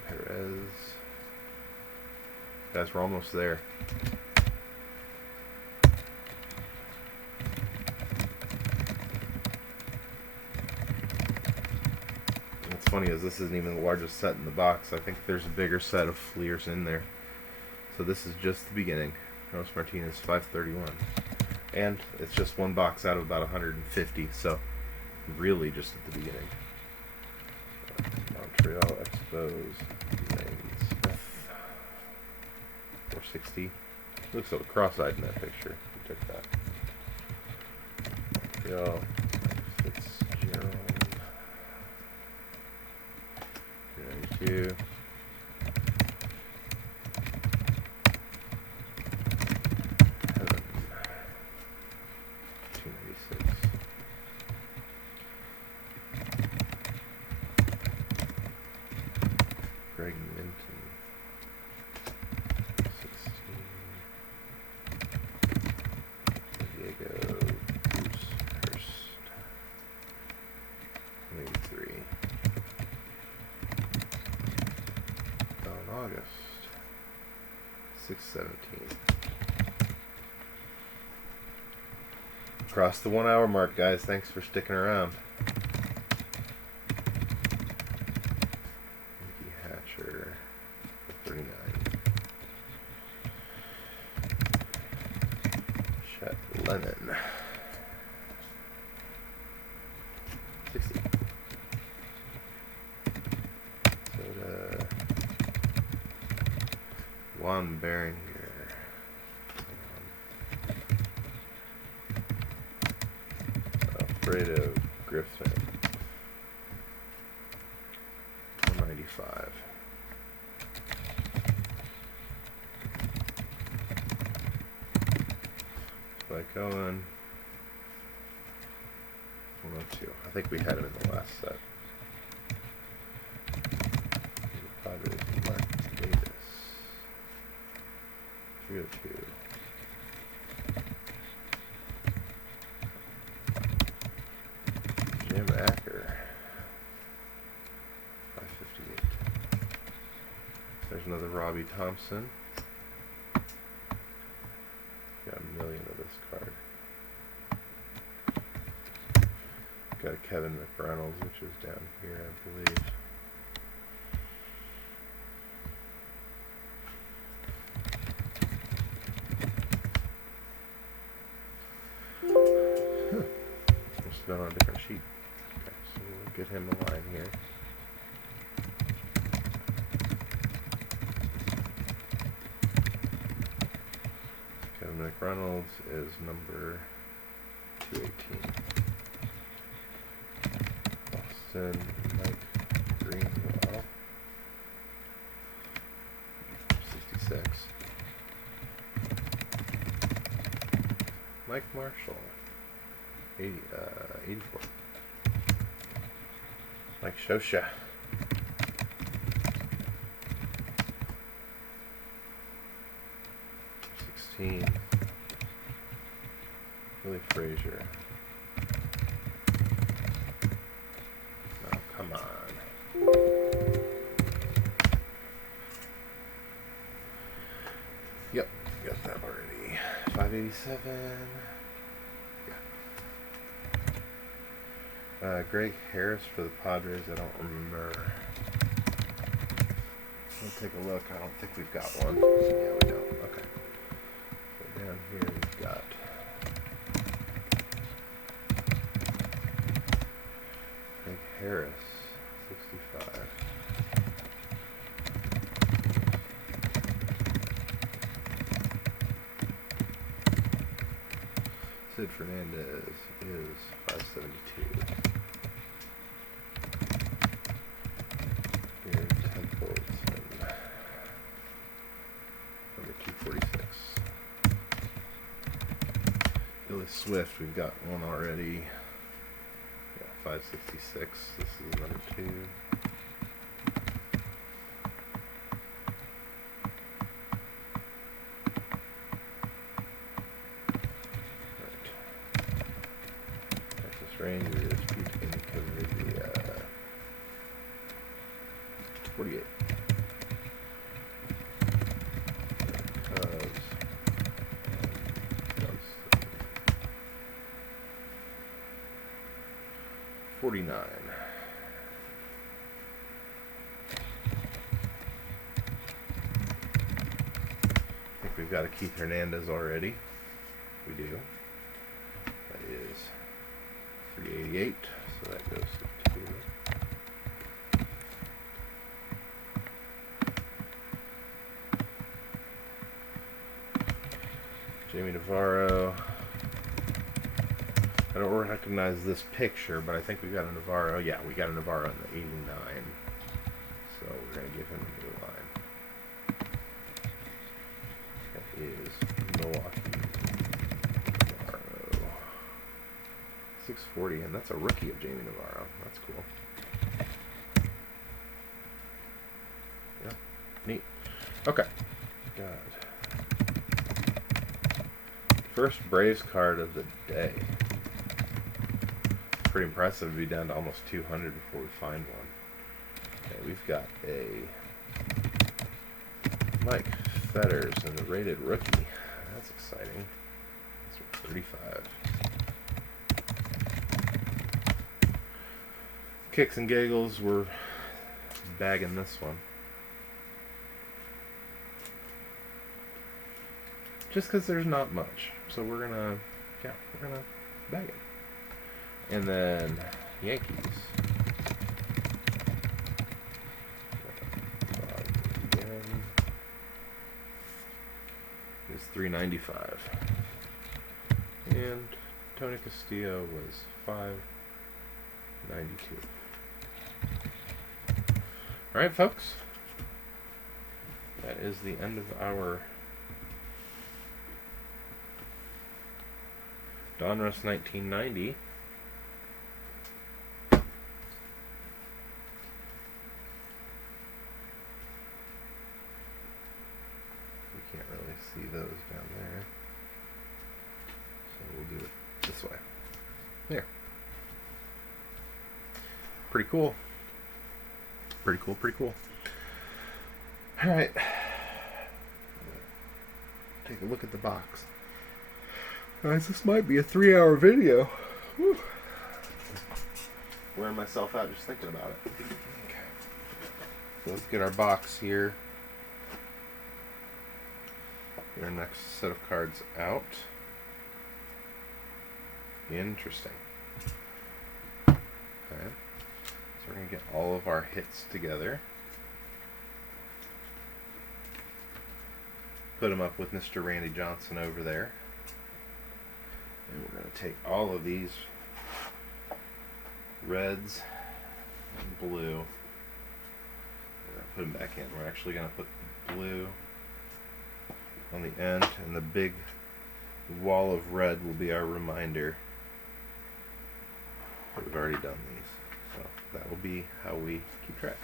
Perez. Guys, we're almost there. What's funny is this isn't even the largest set in the box. I think there's a bigger set of Fleers in there. So this is just the beginning. Carlos Martinez, 531. And it's just one box out of about 150, so really just at the beginning. Montreal Expos, Lane Smith, 460. Looks a little cross-eyed in that picture. Who took that? Montreal Fitzgerald, 392. Greg Minton, 16. Diego Bruce Hurst, 83. Don August, 617. Across the 1 hour mark, guys. Thanks for sticking around. Hatcher, 39. Lennon. 60. Soda. Juan Berenger. Alfredo Griffin. 195. Spike Owen. 102. I think we had him in the last set. Padres, Mark Davis. 302. Jim Acker. 558. There's another Robbie Thompson. Got a million of this card. Got a Kevin McReynolds, which is down here, I believe. Must have been on a different sheet. Okay, so we'll get him a line here. Kevin McReynolds is number 218. Boston, Mike Greenwell, 66. Mike Marshall, 84. Mike Shosha. 16. Billy Frazier. Oh, come on. Yep, got that already. 587. Yeah. Greg Harris for the Padres. I don't remember. We'll take a look. I don't think we've got one. Yeah, we don't. Okay. So down here we've got Greg Harris, 65. Sid Fernandez is 572. Here, Templeton, number 246. Billy Swift, we've got one already. Yeah, 566. This is number 2. Rangers, Pete Caviglia, 48. Cubs, 49. I think we've got a Keith Hernandez already. We do. That is 388, so that goes to 2. Jamie Navarro. I don't recognize this picture, but I think we got a Navarro. Yeah, we got a Navarro in the 89. So we're going to give him a new line. That is Milwaukee. 640, and that's a rookie of Jamie Navarro. That's cool. Yeah, neat. Okay. God. First Braves card of the day. Pretty impressive to be down to almost 200 before we find one. Okay, we've got a Mike Fetters and the rated rookie. That's exciting. That's 35. Kicks and Giggles, we're bagging this one. Just because there's not much. So we're going to Yeah, we're gonna bag it. And then Yankees. Again. Is $3.95. And Tony Castillo was $5.92. Alright, folks. That is the end of our Donruss 1990. You can't really see those down there. So we'll do it this way. There. Pretty cool. Pretty cool, pretty cool. Alright. Take a look at the box. Guys, this might be a 3-hour video. Whew. Wearing myself out just thinking about it. Okay. So let's get our box here. Get our next set of cards out. Interesting. Okay. So we're going to get all of our hits together. Put them up with Mr. Randy Johnson over there. And we're going to take all of these reds and blue. We're going to put them back in. We're actually going to put blue on the end, and the big wall of red will be our reminder that we've already done these. So that will be how we keep track.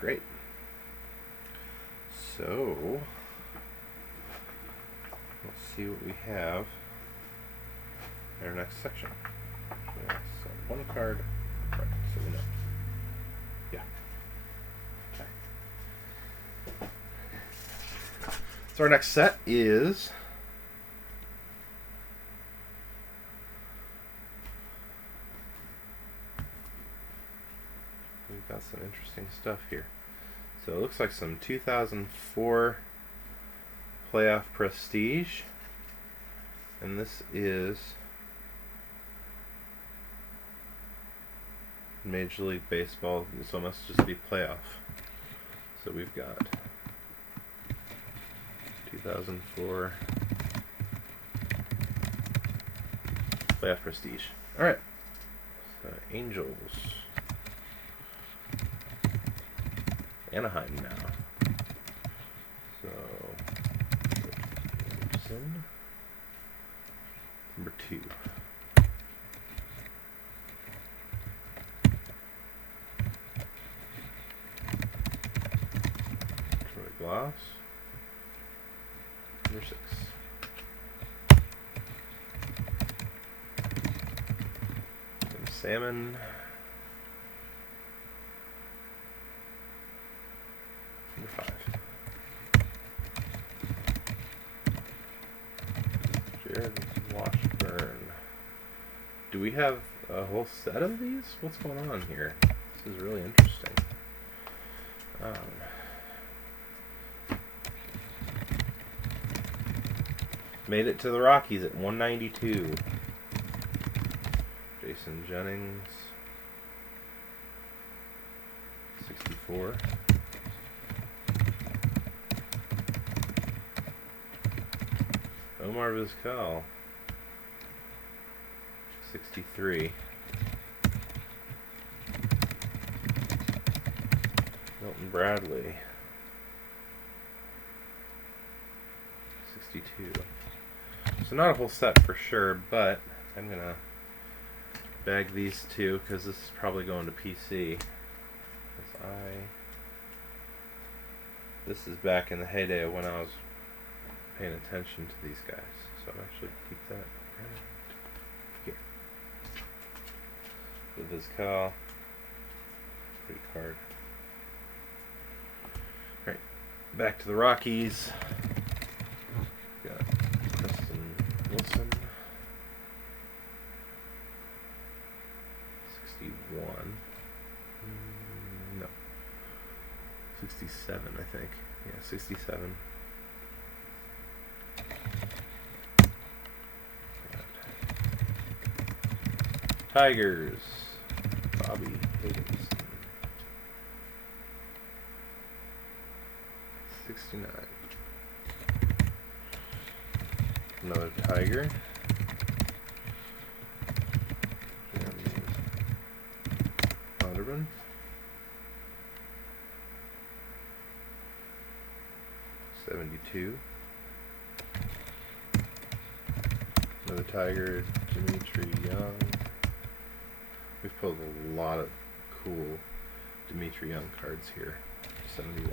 Great. So let's see what we have in our next section. So one card, right, so we know. Yeah. Okay. So our next set is we've got some interesting stuff here. So it looks like some 2004 playoff prestige, and this is Major League Baseball, so it must just be playoff. So we've got 2004 playoff prestige. All right, so Angels. Anaheim now. So, Anderson, number 2. Troy Glass, number 6. And Salmon. Number 5. Jared Washburn. Do we have a whole set of these? What's going on here? This is really interesting. Made it to the Rockies at 192. Jason Jennings. 64. Omar Vizquel, 63. Milton Bradley, 62. So not a whole set for sure, but I'm going to bag these two because this is probably going to PC. This is back in the heyday of when I was paying attention to these guys, so I should keep that right here. With his call, pretty card. Right, back to the Rockies. Got Preston Wilson, 61. No, 67, I think. Yeah, 67. Tigers, Bobby Higgins. 69. Another Tiger. Onderman. 72. Another Tiger, Dimitri Young. We've pulled a lot of cool Dimitri Young cards here. 71.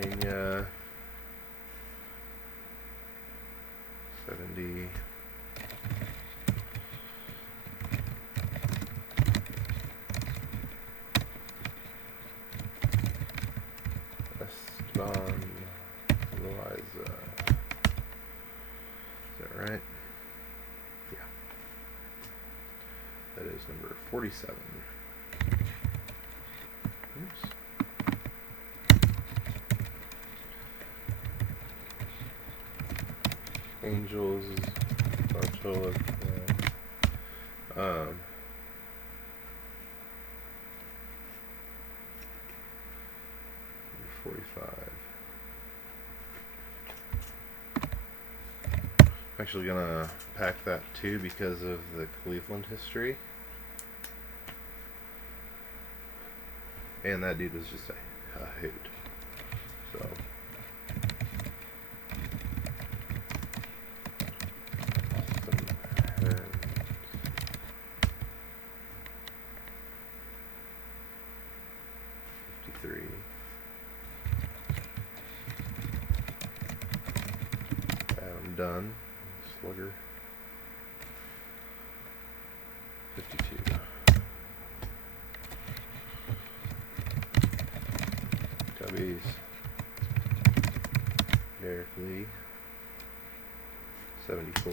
Pena, 70. Esteban, Eliza. Is that right? Yeah. That is number 47. Oops. Angels, Bartola, 45. I'm actually gonna pack that too because of the Cleveland history. And that dude was just a hoot. So. Done. Slugger. 52. Cubbies. Derek Lee. 74.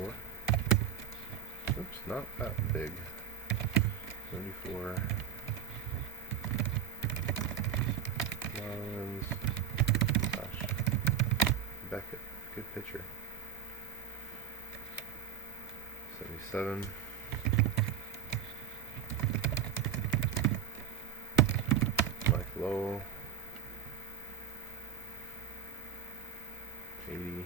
Oops, not that big. 74. Marlins. Gosh. Beckett. Good pitcher. 77. Mike Lowell. 80.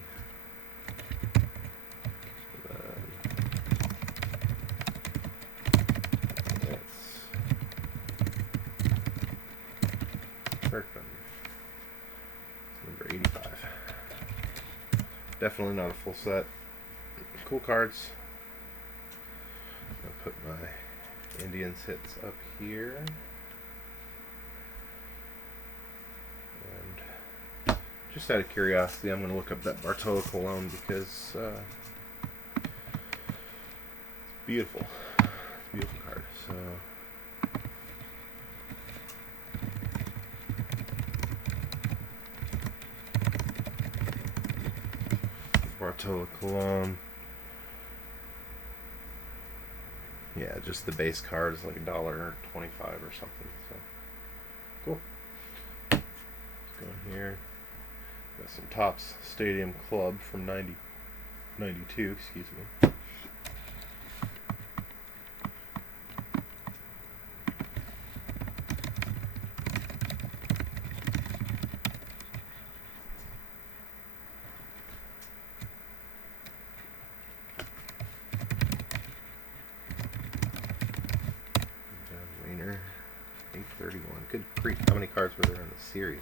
That's Kirkman. Number 85. Definitely not a full set. Cool cards. I'll put my Indians hits up here. And just out of curiosity, I'm going to look up that Bartolo Colon because it's beautiful. It's a beautiful card. So Bartolo Colon. Yeah, just the base card is like $1.25 or something. So cool. Let's go in here. Got some Topps Stadium Club from 92, excuse me. Rainer, 831. Good grief, how many cards were there in the series?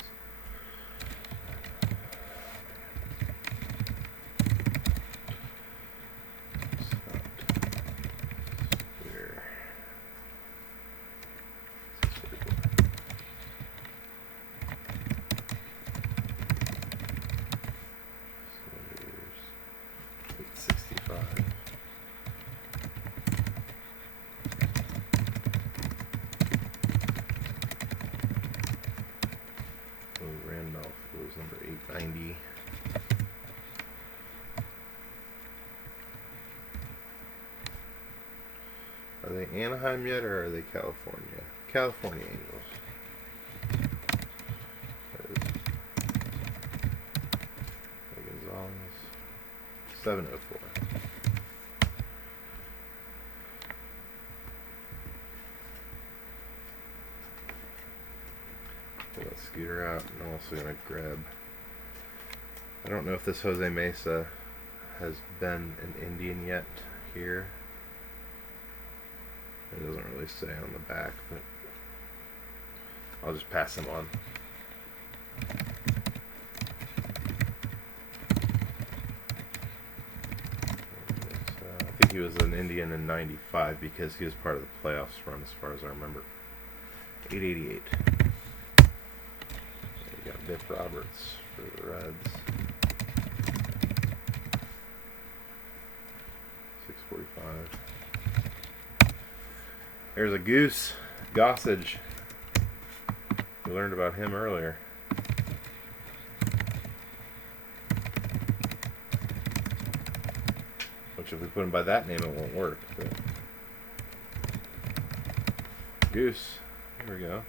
Randolph was number 890. Are they Anaheim yet, or are they California? California Angels. That is Gonzalez. 704. Pull that scooter out, and I'm also going to grab... I don't know if this Jose Mesa has been an Indian yet here. It doesn't really say on the back, but I'll just pass him on. I think he was an Indian in '95 because he was part of the playoffs run, as far as I remember. 888. You got Biff Roberts for the Reds. 645. There's a Goose Gossage. We learned about him earlier. Which, if we put him by that name, it won't work. But Goose. There we go.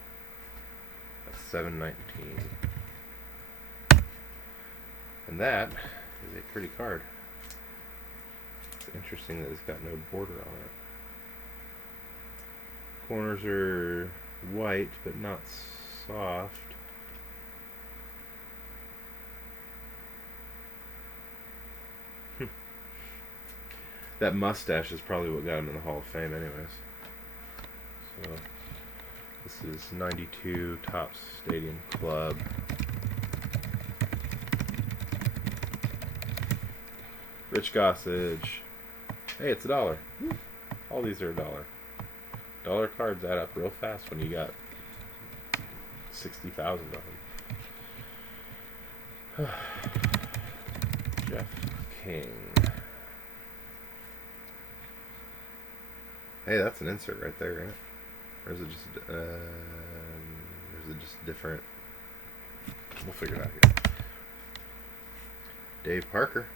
That's 719. And that is a pretty card. It's interesting that it's got no border on it. Corners are white, but not soft. That mustache is probably what got him in the Hall of Fame anyways. So, this is 92 Topps Stadium Club. Rich Gossage. Hey, it's $1. All these are $1. Dollar cards add up real fast when you got 60,000 of them. Jeff King. Hey, that's an insert right there, right? Or is it just different? We'll figure it out here. Dave Parker.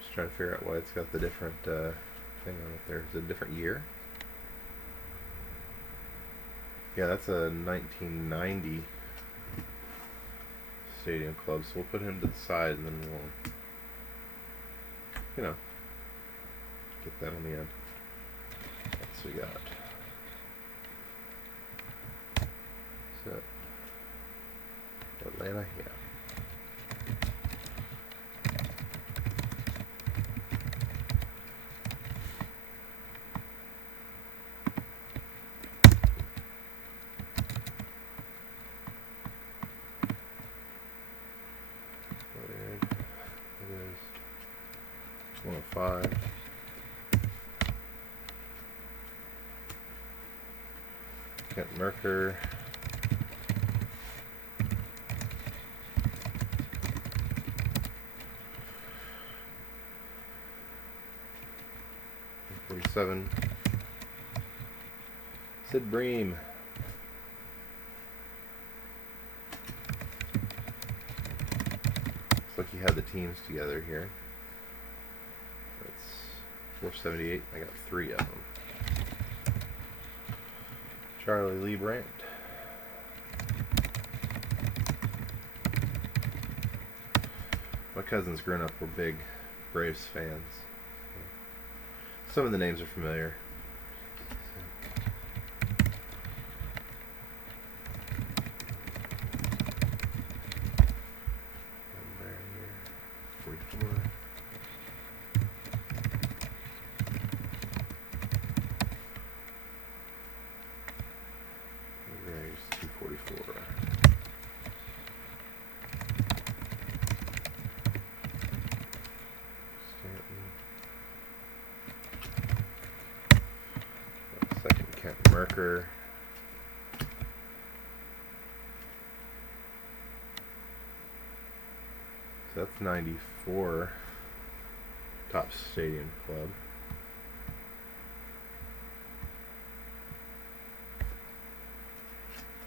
Just trying to figure out why it's got the different thing on it there. Is it a different year? Yeah, that's a 1990 Stadium Club, so we'll put him to the side and then we'll, you know, get that on the end. What we got? So, Atlanta, yeah. It is 105. Kent Merker. '47. Sid Bream. Looks like you have the teams together here. That's 478. I got 3 of them. Charlie Lee Brandt. My cousins growing up were big Braves fans. Some of the names are familiar. Merker. So that's 94 Topps Stadium Club.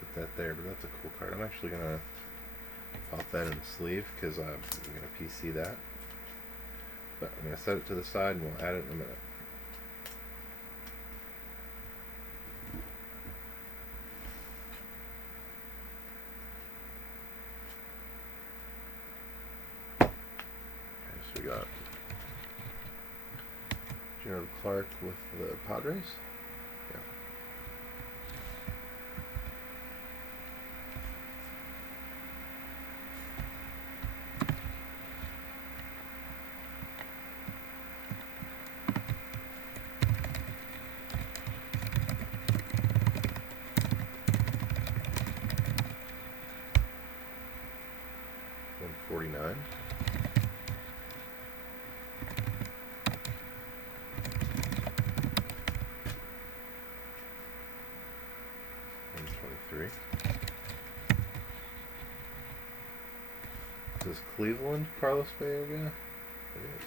Put that there, but that's a cool card. I'm actually gonna pop that in the sleeve because I'm gonna PC that. But I'm gonna set it to the side and we'll add it in a minute. Gerald Clark with the Padres. Yeah. $149. $123. Is this Cleveland Carlos Baerga? It is.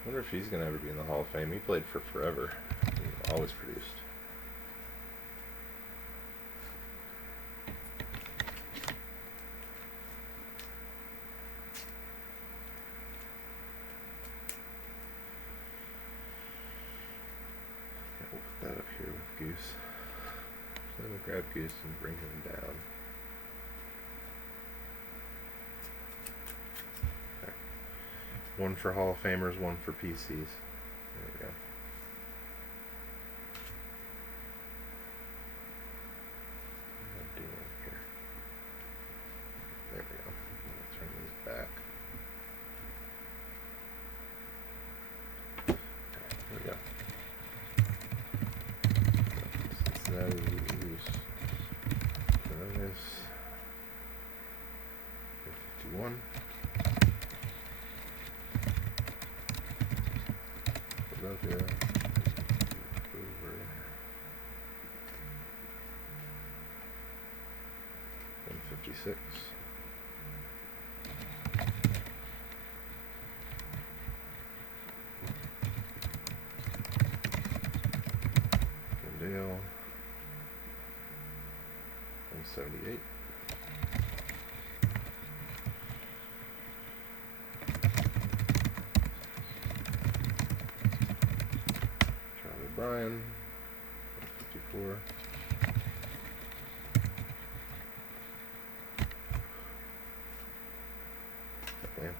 I wonder if he's going to ever be in the Hall of Fame. He played for forever. He always produced. We'll put that up here with Goose. So I'm going to grab Goose and bring him down. Okay. One for Hall of Famers, one for PCs. There we go. What am I doing here? There we go. Turn these back. There we go. Cincinnati, Columbus, 51. Philadelphia, over 156. Dale, 178. Charlie Bryan, 154. Atlanta.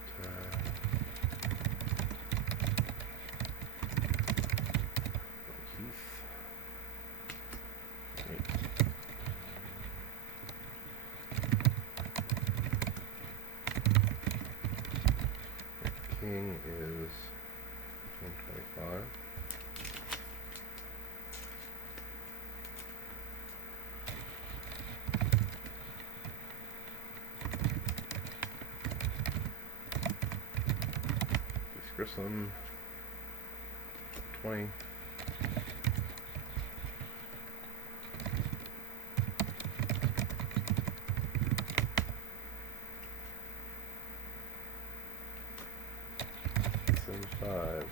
Heath. King is 125. Grissom, 20.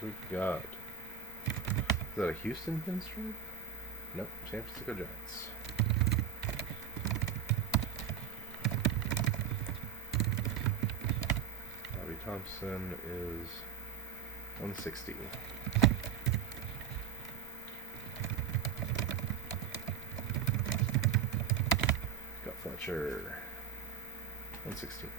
We've got, is that a Houston pinstripe? Nope, San Francisco Giants. Bobby Thompson is 160. Got Fletcher, 116.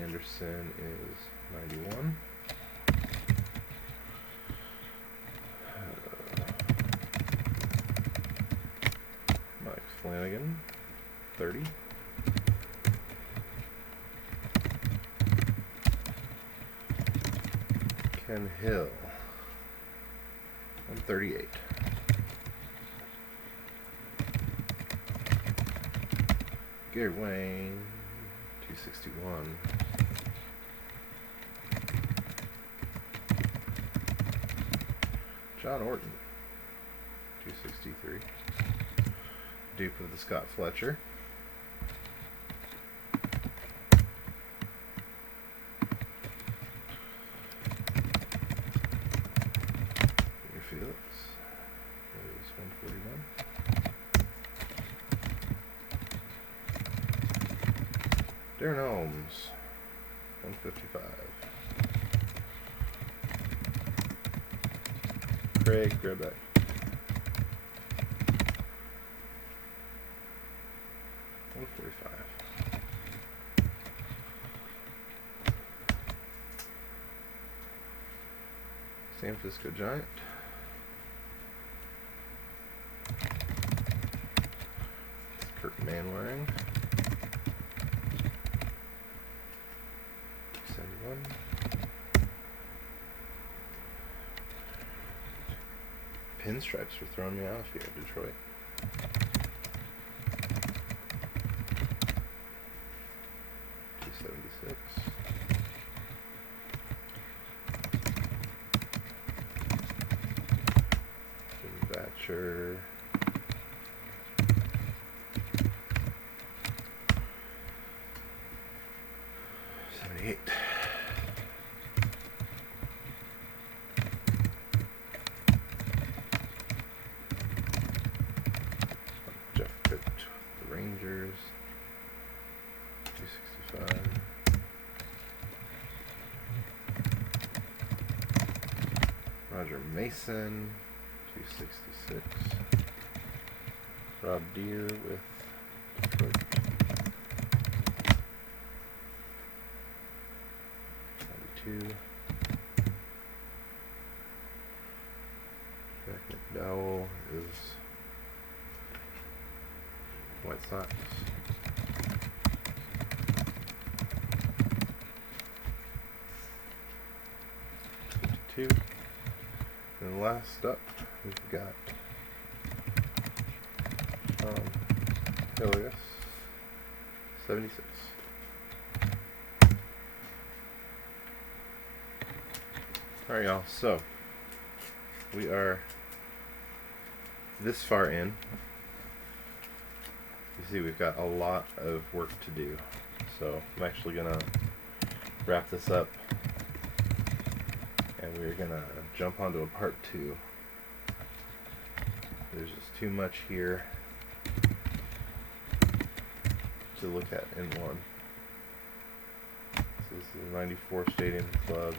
Anderson is 91. Mike Flanagan, 30. Ken Hill, 138. Gary Wayne, 261. John Orton, 263. Dupe of the Scott Fletcher. Felix is 141. Darren Holmes, 155. Craig Grebeck, 45. San Francisco Giant. Kurt Manwaring. 71. Pinstripes were throwing me off here, Detroit. $276. Jim Batcher. $78. Jeff Pitt, the Rangers. 265. Roger Mason, 266. Rob Deere with Detroit. 92. Jack McDowell is White Sox. 52. And last up, we've got Helios, 76. Alright, y'all, so we are this far in. You see, we've got a lot of work to do, so I'm actually gonna wrap this up and we're gonna jump onto a part 2. There's just too much here to look at in one. So this is the 94 Stadium Club.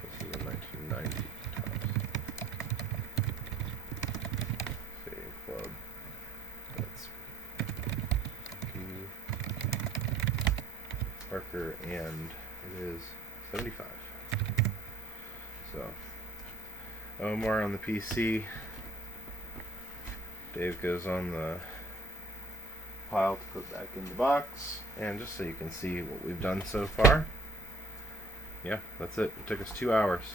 This is the 1990 Stadium Club. That's Parker, and it is 75. So, Omar on the PC. Dave goes on the pile to put back in the box. And just so you can see what we've done so far. Yeah, that's it. It took us 2 hours.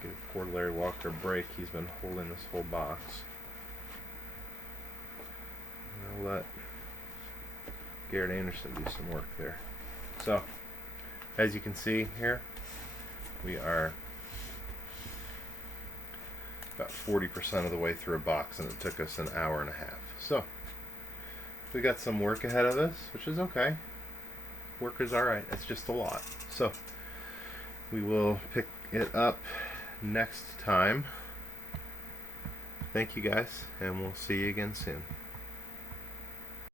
Give poor Larry Walker a break. He's been holding this whole box. I'll let Garrett Anderson do some work there. So, as you can see here, we are about 40% of the way through a box, and it took us an hour and a half. So, we got some work ahead of us, which is okay. Work is alright. It's just a lot. So, we will pick it up next time. Thank you guys, and we'll see you again soon.